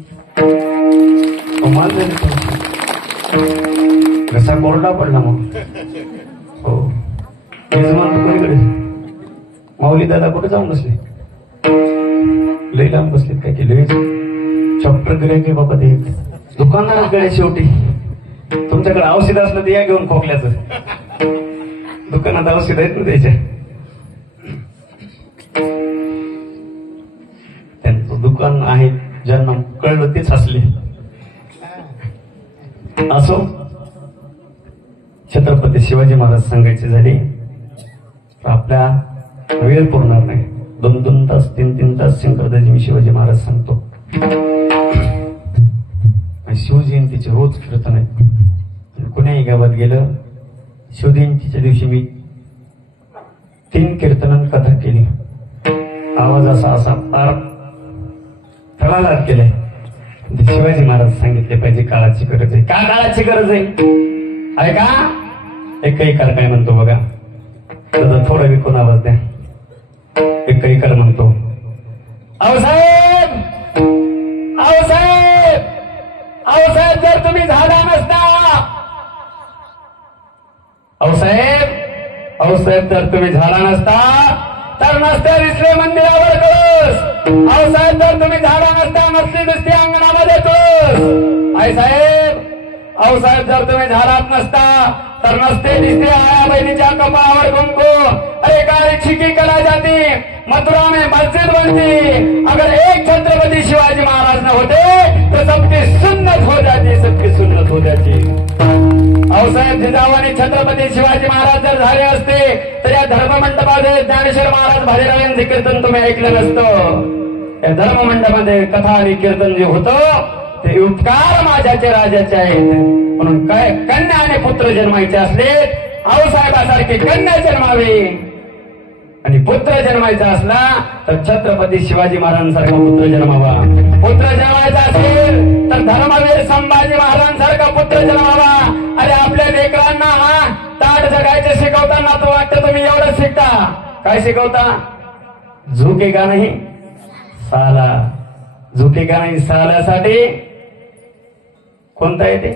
कमाल झाली तुमची. कसा कोरडा पडला मग. हो यजमान कोणीकडे माऊली दादा कुठे जाऊन बसले. लई लांब बसलेत. काय केलं चॉप्टर गिरायचे बाबा ते दुकानाकडे. शेवटी तुमच्याकडे औषध असलं ते या घेऊन खोकल्याचं. दुकानात औषध आहेत ना त्याच्या. त्यांचं दुकान आहे. ज्यांना कळलं तेच हसले. असो छत्रपती शिवाजी महाराज सांगायचे झाले तर आपल्या वेळ पुरणार नाही. 2-2 तास 3-3 तास शंकरदाजी मी शिवाजी महाराज सांगतो. शिवजयंतीचे रोज कीर्तन आहे. कुण्याही गावात गेलं शिवजयंतीच्या दिवशी मी 3 कीर्तन कथा केली. आवाज असा पार तळालात केलाय. शिवाजी महाराज सांगितले पाहिजे काळाची गरज आहे. का काळाची गरज आहे का. एकही कार काय म्हणतो बघा. थोडा विकून आवाज द्या. एकही कार म्हणतो आऊसाहेब आऊसाहेब आऊसाहेब जर तुम्ही झाला नसता. आऊसाहेब आऊसाहेब जर तुम्ही झाला नसता तर नसत्या दिसले मंदिरावर कळस. आऊसाहेब जर तुम्ही झाला नसता नसली दिसते अंगणामध्ये कळस. आई साहेब आऊसाहेब जर तुम्ही झालात नसता तर नसते दिसते आया बहिणीच्या कपाळावर कुंकू. अरे काली छिकी कला जाती मथुरा में मस्जिद बनती. अगर एक छत्रपति शिवाजी महाराज न होते तो सबकी सुन्नत हो जाती. सबकी सुन्नत हो जाती. आऊसाहेब जिजाऊनी छत्रपती शिवाजी महाराज जर झाले असते तर या धर्ममंडपामध्ये ज्ञानेश्वर महाराज भालेरावांचे कीर्तन तुम्ही ऐकलं नसतं. या धर्ममंडपामध्ये कथा आणि कीर्तन जे होतं ते उपकार माझ्याचे राजाचे आहेत. म्हणून काय कन्या आणि पुत्र जन्मायचे असले आऊसाहेबासारखी कन्या जन्मावी आणि पुत्र जन्मायचा असला तर छत्रपती शिवाजी महाराजांसारखा पुत्र जन्मावा. पुत्र जन्मायचा असेल तर धर्मवीर संभाजी महाराजांसारखा पुत्र जन्मावा. अरे आपल्या लेकरांना ताट जगायचे शिकवताना तो वाटतं तुम्ही एवढं शिकता. काय शिकवता. झुकेगा नाही साला. झुकेगा नाही साल्यासाठी कोणता येते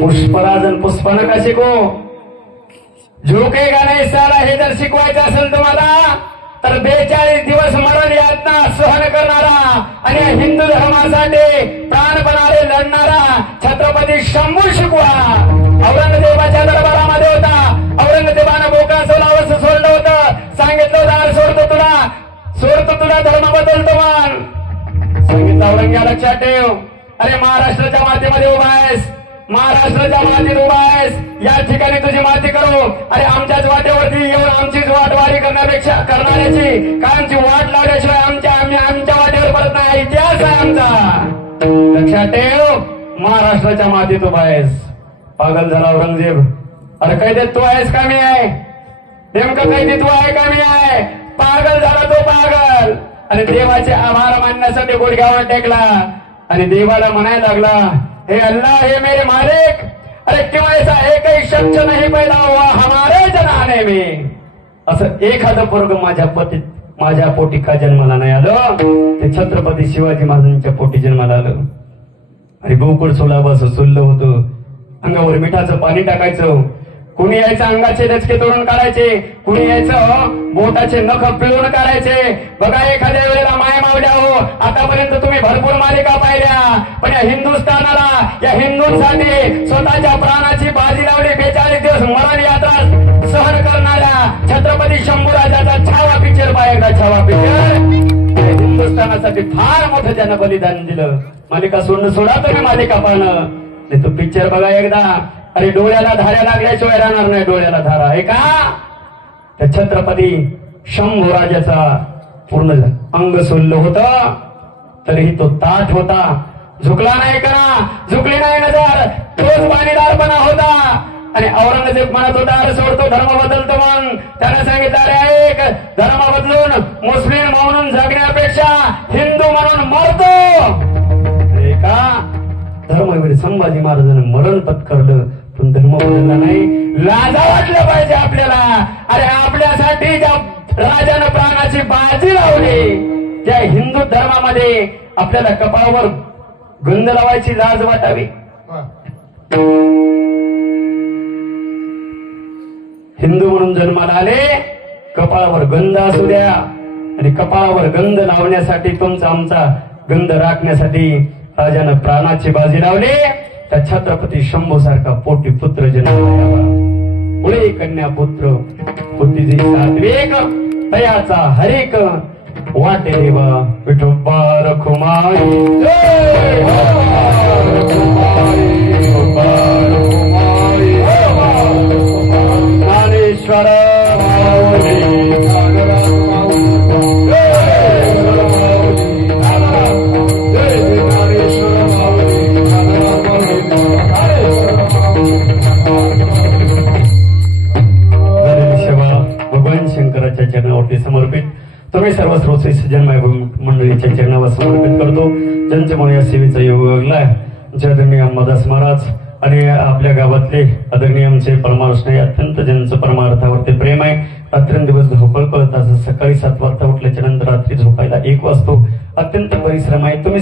पुष्पराज आणि पुष्पनका शिको. झुकेगा नाही साला हे जर शिकवायचं असेल तुम्हाला तर 42 दिवस मरण यातना सहन करणारा आणि हिंदू धर्मासाठी प्राणपणाने लढणारा छत्रपती शंभू शिकवा. औरंगजेबाच्या दरबारामध्ये होता. औरंगजेबानं बोका सोलावं सोडलं होतं. सांगितलं दार सोडतो तुला धर्म बदलतो मान. सांगितलं औरंग्या लक्षात ठेव. अरे महाराष्ट्राच्या मातीमध्ये उभा आहेस. महाराष्ट्राच्या मातीत उभा आहेस. या ठिकाणी तुझी माती करू. अरे आमच्याच वाटेवरती येऊन आमचीच वाटवारी करण्याची का आमची वाट लावल्याशिवाय आमच्या वाटेवर परत नाही. इतिहास आहे आमचा. लक्षात ठेव. महाराष्ट्राच्या मातीत उभा आहेस. पागल झाला औरंगजेब. अरे कैदेत तू आहेस का मी आहे. नेमकं कैदी तू आहे का मी आहे. पागल झाला तो पागल. आणि देवाचे आभार मानण्यासाठी गुडघ्यावर टेकला आणि देवाला म्हणायला लागला हे अल्लाह हे मेरे मालिक. अरे क्यों ऐसा एक ही शख्स नहीं पैदा हुआ हमारे जनाने में. असं एखादं पोरग माझ्या पोटी का जन्माला नाही आलं. ते छत्रपती शिवाजी महाराजांच्या पोटी जन्माला आलं. अरे गोकुळ सोलावं सुल्लं होतं. अंगावर मिठाचं पाणी टाकायचं. कुणी यायचं अंगाचे दचके तोडून काढायचे. कुणी यायचं बोटाचे नख पिळून काढायचे. बघा एखाद्या वेळेला माय मावल्या हो आतापर्यंत तुम्ही भरपूर मालिका पाहिल्या पण या हिंदुस्थानाला या हिंदूंसाठी स्वतःच्या प्राणाची बाजी लावली. 42 दिवस मरण यात्रा सहन करणाऱ्या छत्रपती शंभूराजाचा छावा पिक्चर पाहिला. छावा पिक्चर हिंदुस्थानासाठी फार मोठं त्यानं बलिदान दिलं. मालिका सोडा तुम्ही मालिका पाहणं. नाही तो पिक्चर बघा एकदा. अरे डोळ्याला धाऱ्या लागल्याशिवाय राहणार नाही. डोळ्याला धारा आहे का. त्या छत्रपती शंभूराजाचा पूर्ण अंग सोललं होतं तरीही तो ताठ होता. झुकला नाही का. झुकली नाही नजर. तोच पाणीदारपणा होता. आणि औरंगजेब म्हणत होता अरे सोडतो धर्म बदलतो. मग त्याने सांगितलं अरे एक धर्म बदलून मुस्लिम म्हणून जगण्यापेक्षा हिंदू म्हणून मरतो. का धर्मवीर संभाजी महाराजांनी मरण पत्करलं पण धर्म बदलला नाही. लाजा वाटलं पाहिजे आपल्याला. अरे आपल्यासाठी ज्या राजानं प्राणाची बाजी लावली। त्या हिंदू धर्मामध्ये आपल्याला कपाळावर गंध लावायची लाज वाटावी। हिंदू म्हणून जन्माला आले, कपाळावर गंध असू द्या। आणि कपाळावर गंध लावण्यासाठी तुमचा आमचा गंध राखण्यासाठी राजानं प्राणाची बाजी लावली। त्या छत्रपती शंभू सारखा पोटी पुत्र जन्माला यावा। पुढे कन्या पुत्र बुद्धिजी सात्विक तयाचा हरेक वाटे देव विठोबा रखुमाई जय ज्ञानेश्वर शंकराच्या चरणावरती समर्पित तुम्ही सर्व श्रोते सज्जनमय मंडळीच्या चरणावर समर्पित करतो। ज्यांच्यामुळे या सेवेचा योग लागलाय आदरणीय अंबादास महाराज आणि आपल्या गावातले आदरणीय आमचे परमार्थ अत्यंत ज्यांचं परमार्थावरती प्रेम आहे। रात्रंदिवस धावपळ करत असं सकाळी 7 वाजता उठल्याच्या नंतर रात्री झोपायला 1 वाजतो। अत्यंत परिश्रम आहे। तुम्ही